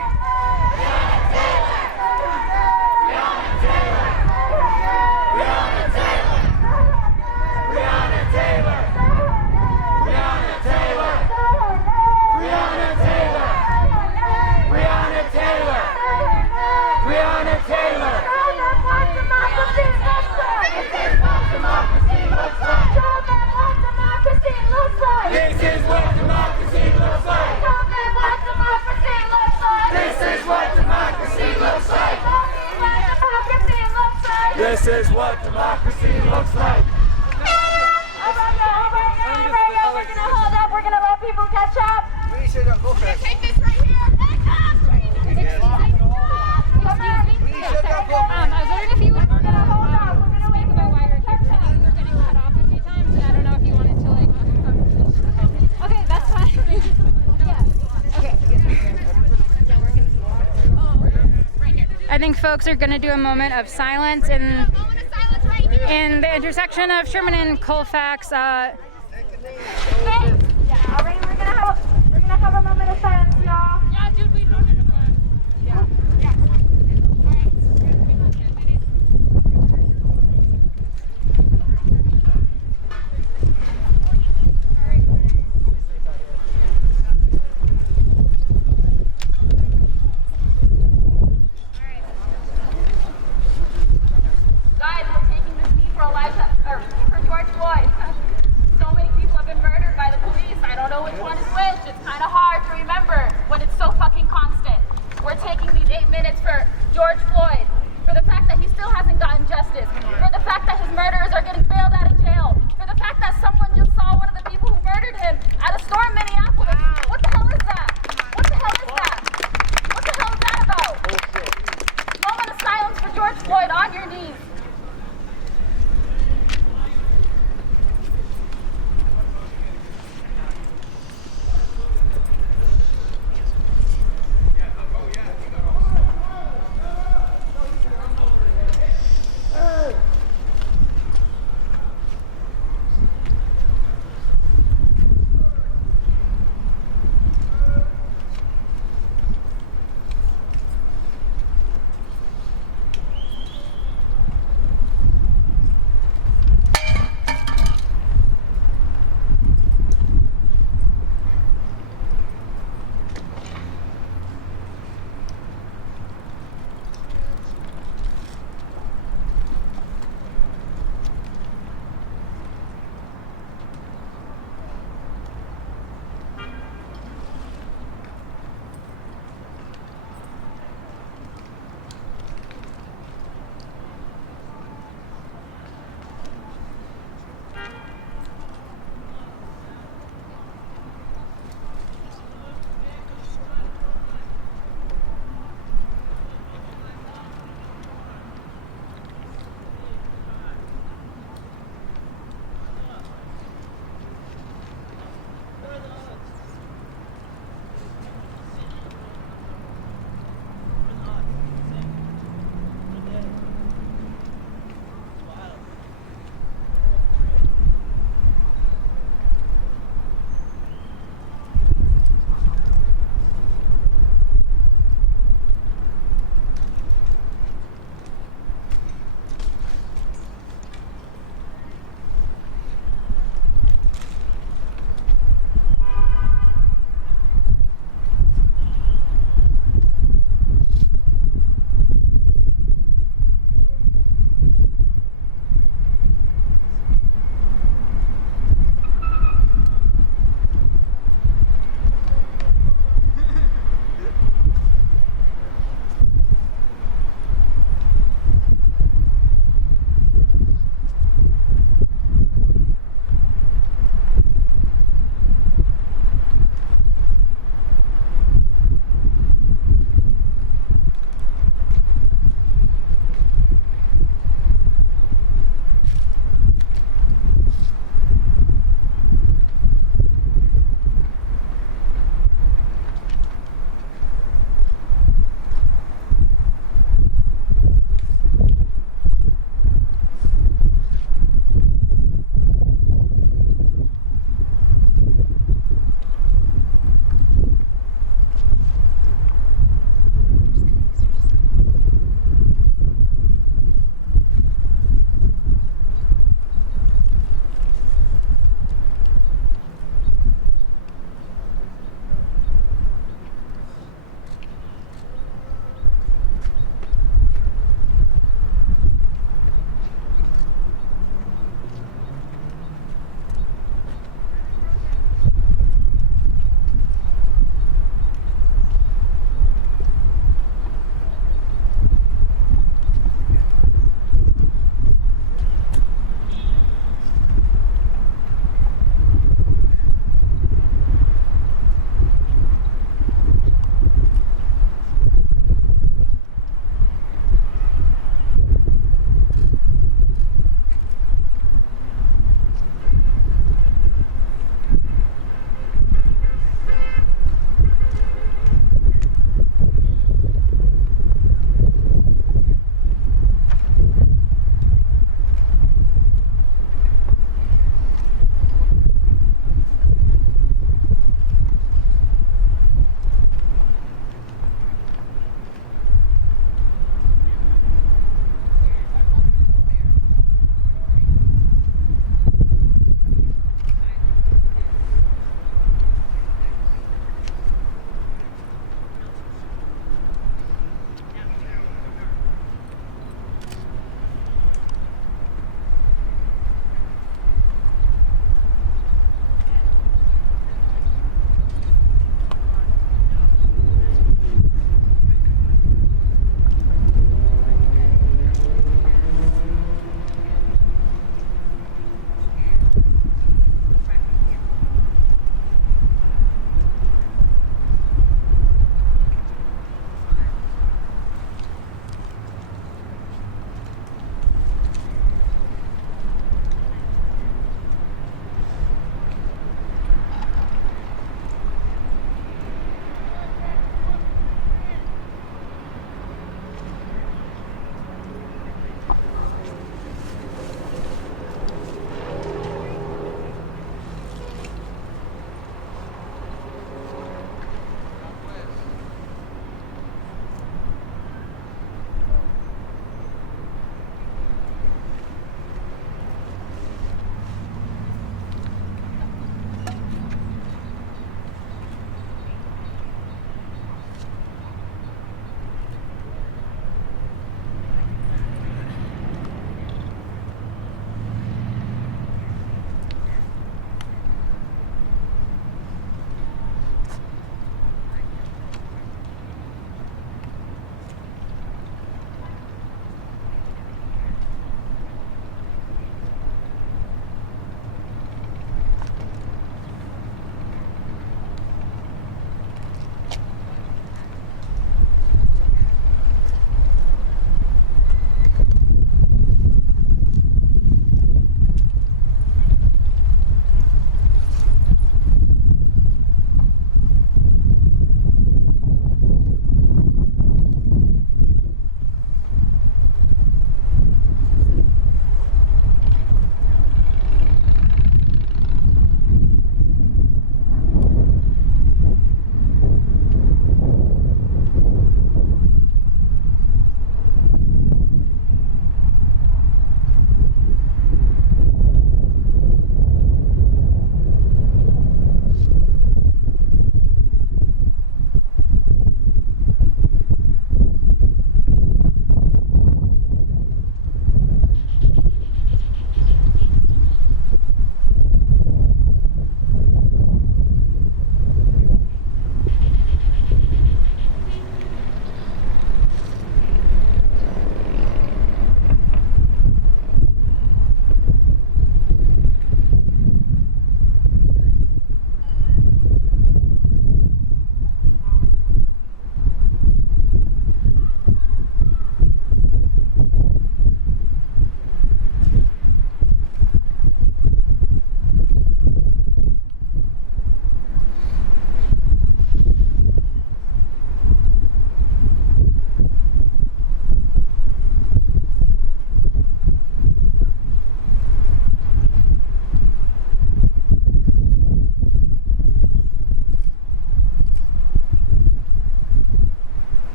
This is what democracy looks like. This is what democracy looks like. This is what democracy looks like. We're gonna hold up. We're gonna let people catch up. We should go first. Take this right here. I was wondering if you would speak about why you're here tonight. We're getting cut off a few times, and I don't know if you wanted to Okay, that's fine. I think folks are going to do a moment of silence in the intersection of Sherman and Colfax. Alright, we're gonna have a moment of silence, y'all. Yeah, dude, we don't need to Guys, we're taking this knee for George Floyd. So many people have been murdered by the police.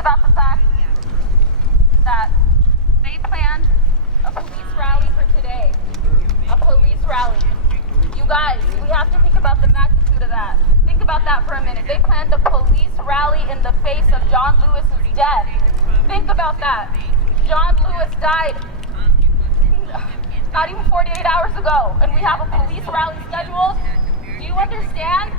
about the fact that they planned a police rally for today. A police rally. You guys, we have to think about the magnitude of that. Think about that for a minute. They planned a police rally in the face of John Lewis's death. Think about that. John Lewis died not even 48 hours ago, and we have a police rally scheduled. Do you understand?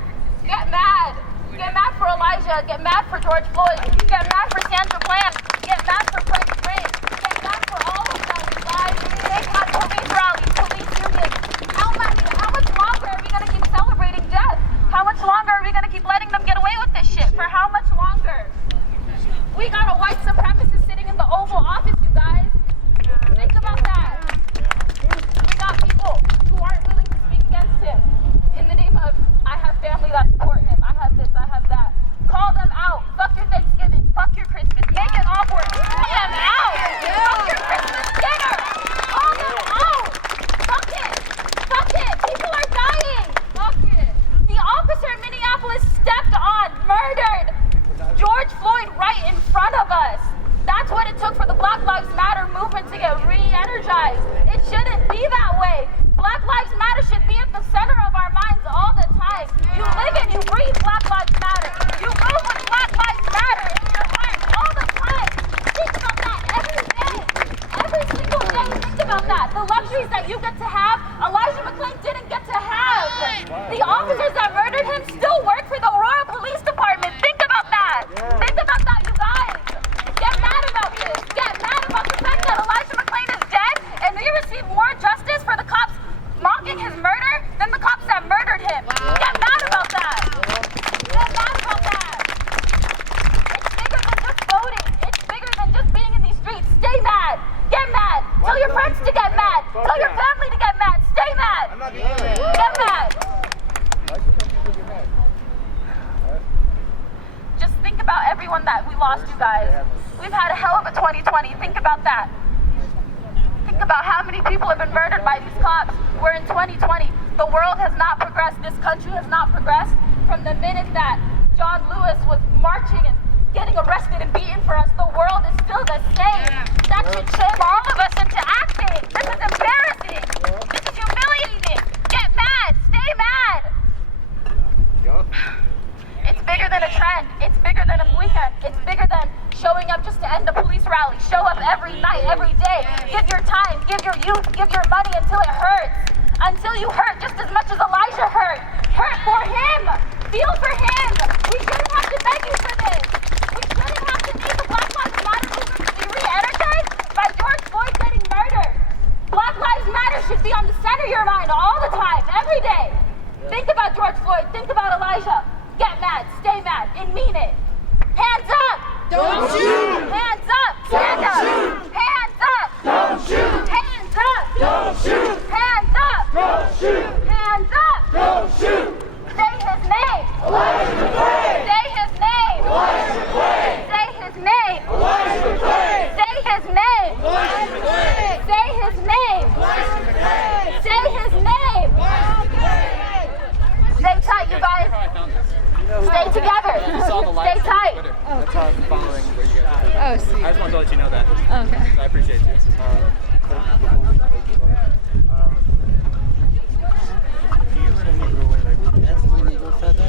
Get mad. Get mad for Elijah. Get mad for George Floyd. Get mad for Sandra Bland. Get mad for Frank Ray. Get mad for all of them, you guys. They've had police rallies, police unions. How much longer are we going to keep celebrating death? How much longer are we going to keep letting them get away with this shit? For how much longer? We got a white supremacist sitting in the Oval Office, you guys. Think about that. We got people who aren't willing to speak against him in the name of, I have family that support him. I have this, I have that. Call them out. Fuck your Thanksgiving. Fuck your Christmas. Make it awkward. Call them out. Fuck your Christmas dinner. Call them out. Fuck it. Fuck it. People are dying. Fuck it. The officer in Minneapolis stepped on, murdered George Floyd right in front of us. That's what it took for the Black Lives Matter movement to get re-energized. It shouldn't be that way. Black Lives Matter should be at the center of our minds all the time. You live and you breathe Black Lives Matter. You move with Black Lives Matter in your heart all the time. Think about that every day. Every single day, think about that. The luxuries that you get to have, Elijah McClain didn't get to have. The officers that murdered him still work for the Aurora Police Department. Think about that. Think about that, you guys. Get mad about this. Get mad about the fact that Elijah McClain is dead and we receive more justice for the cops mocking his murder than the cops that murdered him. Get mad about that. Get mad about that. It's bigger than just voting. It's bigger than just being in these streets. Stay mad. Get mad. Tell your friends to get mad. Tell your family to get mad. Stay mad. Get mad. Just think about everyone that we lost, you guys. We've had a hell of a 2020. Think about that. Think about how many people have been murdered by these cops. We're in 2020. The world has not progressed. This country has not progressed from the minute that John Lewis was marching and getting arrested and beaten for us. The world is still the same. That should shame all of us into acting. This is embarrassing. This is humiliating. Get mad. Stay mad. It's bigger than a trend. It's bigger than a weekend. It's bigger than showing up just to end a police rally. Show up every night, every day. Give your time, give your youth, give your money until it hurts. Until you hurt just as much as Elijah hurt. Hurt for him. Feel for him. We shouldn't have to beg you for this. We shouldn't have to need the Black Lives Matter movement to be re-energized by George Floyd getting murdered. Black Lives Matter should be on the center of your mind all the time, every day. Think about George Floyd. Think about Elijah. Get mad. Stay mad. And mean it. Hands up. Don't shoot! Hands up! Stand up! Hands up! Don't shoot! Hands up! Don't shoot! Hands up! Don't shoot! Hands up! Don't shoot! Say his name! Elijah McClain! Say his name! Elijah McClain! Say his name! Elijah McClain! Say his name! Elijah McClain! Say his name! Elijah McClain! Say his name! Stay tight, you guys! Stay together! Stay tight! That's how I'm following where you guys are. Oh, sweet. I just wanted to let you know that. Okay. I appreciate you. That's the illegal feather.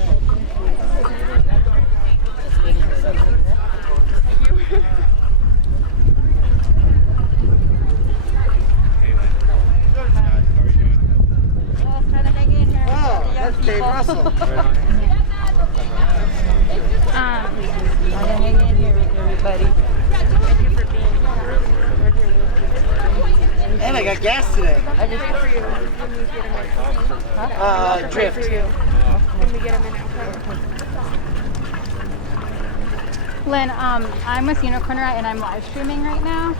Oh, that's Dave Russell. Hang in here with everybody. And I got gas today. I just Drift. Lynn, I'm with Unicorner and I'm live streaming right now.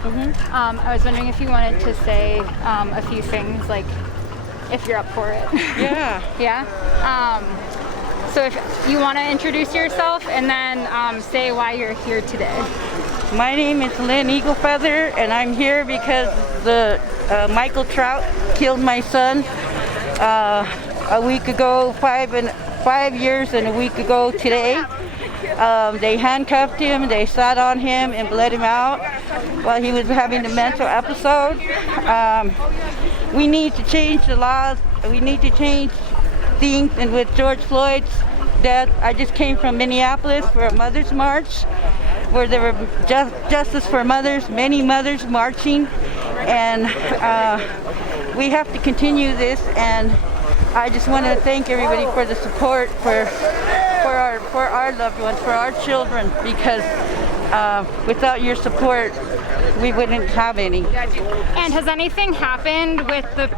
I was wondering if you wanted to say a few things, like if you're up for it. Yeah. Yeah? So if you want to introduce yourself and then say why you're here today. My name is Lynn Eaglefeather, and I'm here because the Michael Trout killed my son a week ago, 5 years and a week ago today. They handcuffed him, they sat on him and bled him out while he was having a mental episode. We need to change the laws. We need to change things. And with George Floyd's death, I just came from Minneapolis for a Mother's March, where there were justice for mothers, many mothers marching, and we have to continue this. And I just want to thank everybody for the support for our loved ones, for our children, because without your support, we wouldn't have any. And has anything happened with the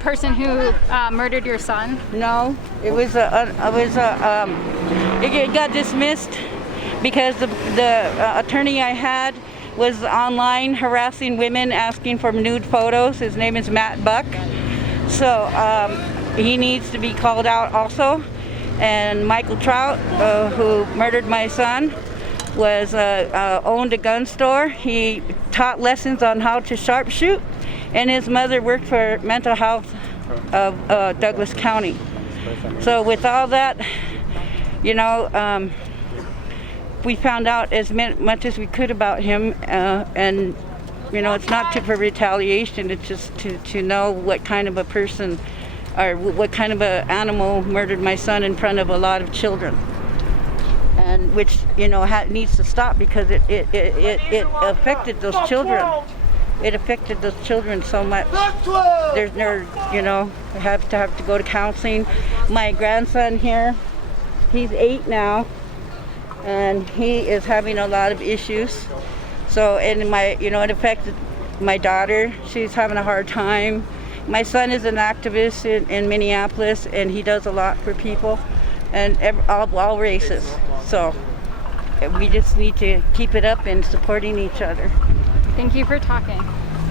person who murdered your son? No, it got dismissed because the attorney I had was online harassing women, asking for nude photos. His name is Matt Buck. So he needs to be called out also. And Michael Trout, who murdered my son, was owned a gun store. He taught lessons on how to sharpshoot, and his mother worked for mental health of Douglas County. So with all that, you know, we found out as much as we could about him, and you know, it's not for retaliation. It's just to know what kind of a person or what kind of an animal murdered my son in front of a lot of children, and which, you know, needs to stop, because it affected those children. It affected those children so much. There's no, you know, have to go to counseling. My grandson here, he's 8 now, and he is having a lot of issues. So, and it affected my daughter. She's having a hard time. My son is an activist in Minneapolis, and he does a lot for people, and all races. So we just need to keep it up and supporting each other. Thank you for talking.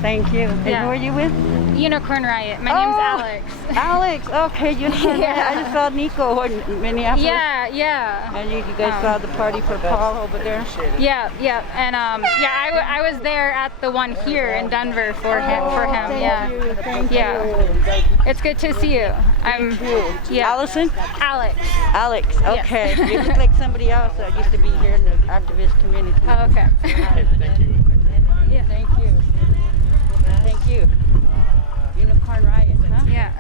Thank you. And who are you with? Unicorn Riot. My name's Alex. Alex, okay, Unicorn Riot. I just saw Nico in Minneapolis. Yeah. And you guys saw the party for Paul over there? Yeah. And I was there at the one here in Denver for him. Thank you. It's good to see you. Allison? Alex, okay. Yes. You look like somebody else that used to be here in the activist community. Oh, okay. Thank you. Yeah. Thank you. Unicorn Riot, huh? Yeah.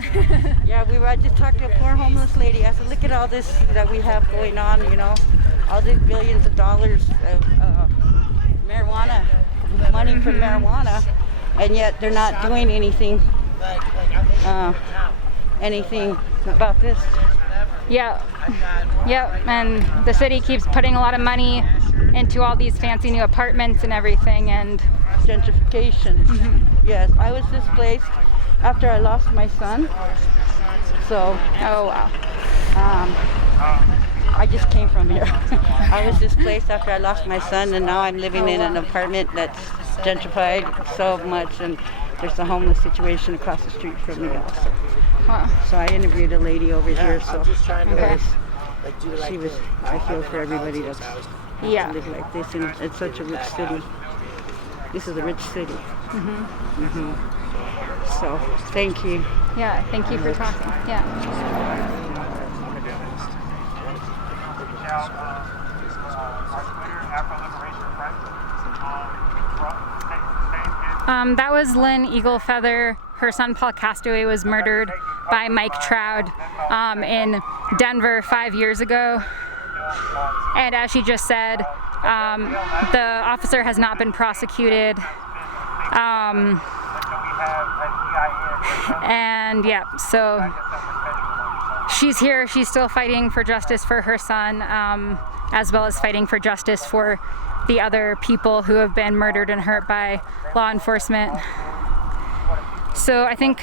Yeah, I just talked to a poor homeless lady. I said, look at all this that we have going on, you know, all these billions of dollars of marijuana, money from marijuana, and yet they're not doing anything about this. Yeah, and the city keeps putting a lot of money into all these fancy new apartments and everything, and gentrification. Yes, I was displaced after I lost my son. So, oh wow. I just came from here. I was displaced after I lost my son, and now I'm living in an apartment that's gentrified so much, and there's a homeless situation across the street from me also. Wow. So I interviewed a lady over here, so Okay. I feel for everybody that's live like this, and it's such a rich city. This is a rich city. So, thank you. Yeah, thank you for talking. Yeah. That was Lynn Eaglefeather. Her son Paul Castaway was murdered by Mike Trout in Denver 5 years ago. And as she just said, the officer has not been prosecuted. And yeah, so she's here. She's still fighting for justice for her son, as well as fighting for justice for the other people who have been murdered and hurt by law enforcement. So I think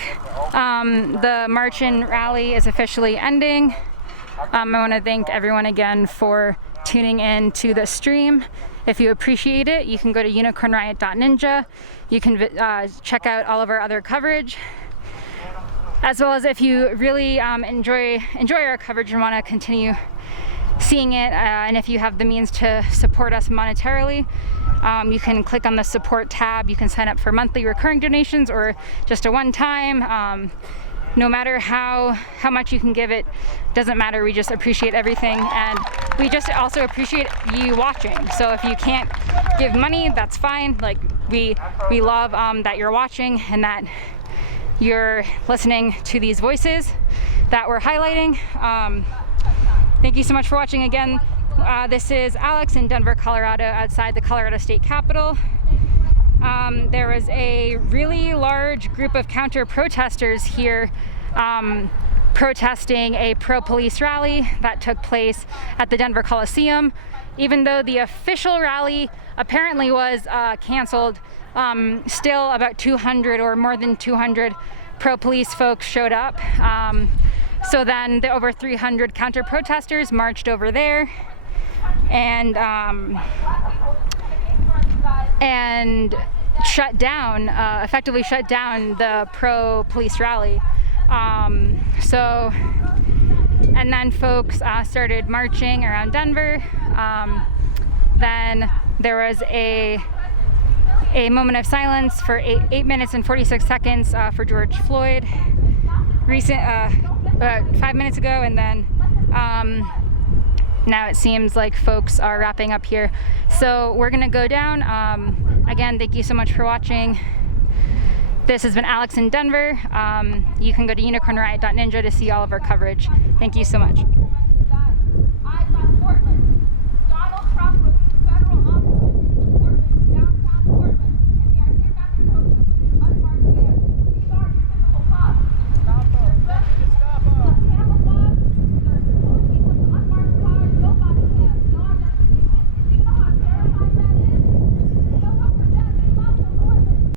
the march and rally is officially ending. I want to thank everyone again for tuning in to the stream. If you appreciate it, you can go to unicornriot.ninja. You can check out all of our other coverage, as well as if you really enjoy our coverage and want to continue seeing it, and if you have the means to support us monetarily, you can click on the support tab. You can sign up for monthly recurring donations or just a one-time. no matter how much you can give, it doesn't matter. We just appreciate everything, and we just also appreciate you watching. So if you can't give money, that's fine. Like we love that you're watching and that you're listening to these voices that we're highlighting. Thank you so much for watching again. This is Alex in Denver, Colorado, outside the Colorado State Capitol. There was a really large group of counter-protesters here protesting a pro-police rally that took place at the Denver Coliseum. Even though the official rally apparently was canceled, still about 200 or more than 200 pro-police folks showed up. So then the over 300 counter-protesters marched over there and effectively shut down the pro-police rally. And then folks started marching around Denver. Then there was a moment of silence for 8 minutes and 46 seconds for George Floyd, 5 minutes ago, and then now it seems like folks are wrapping up here. So we're gonna go down. Again, thank you so much for watching. This has been Alex in Denver. You can go to unicornriot.ninja to see all of our coverage. Thank you so much.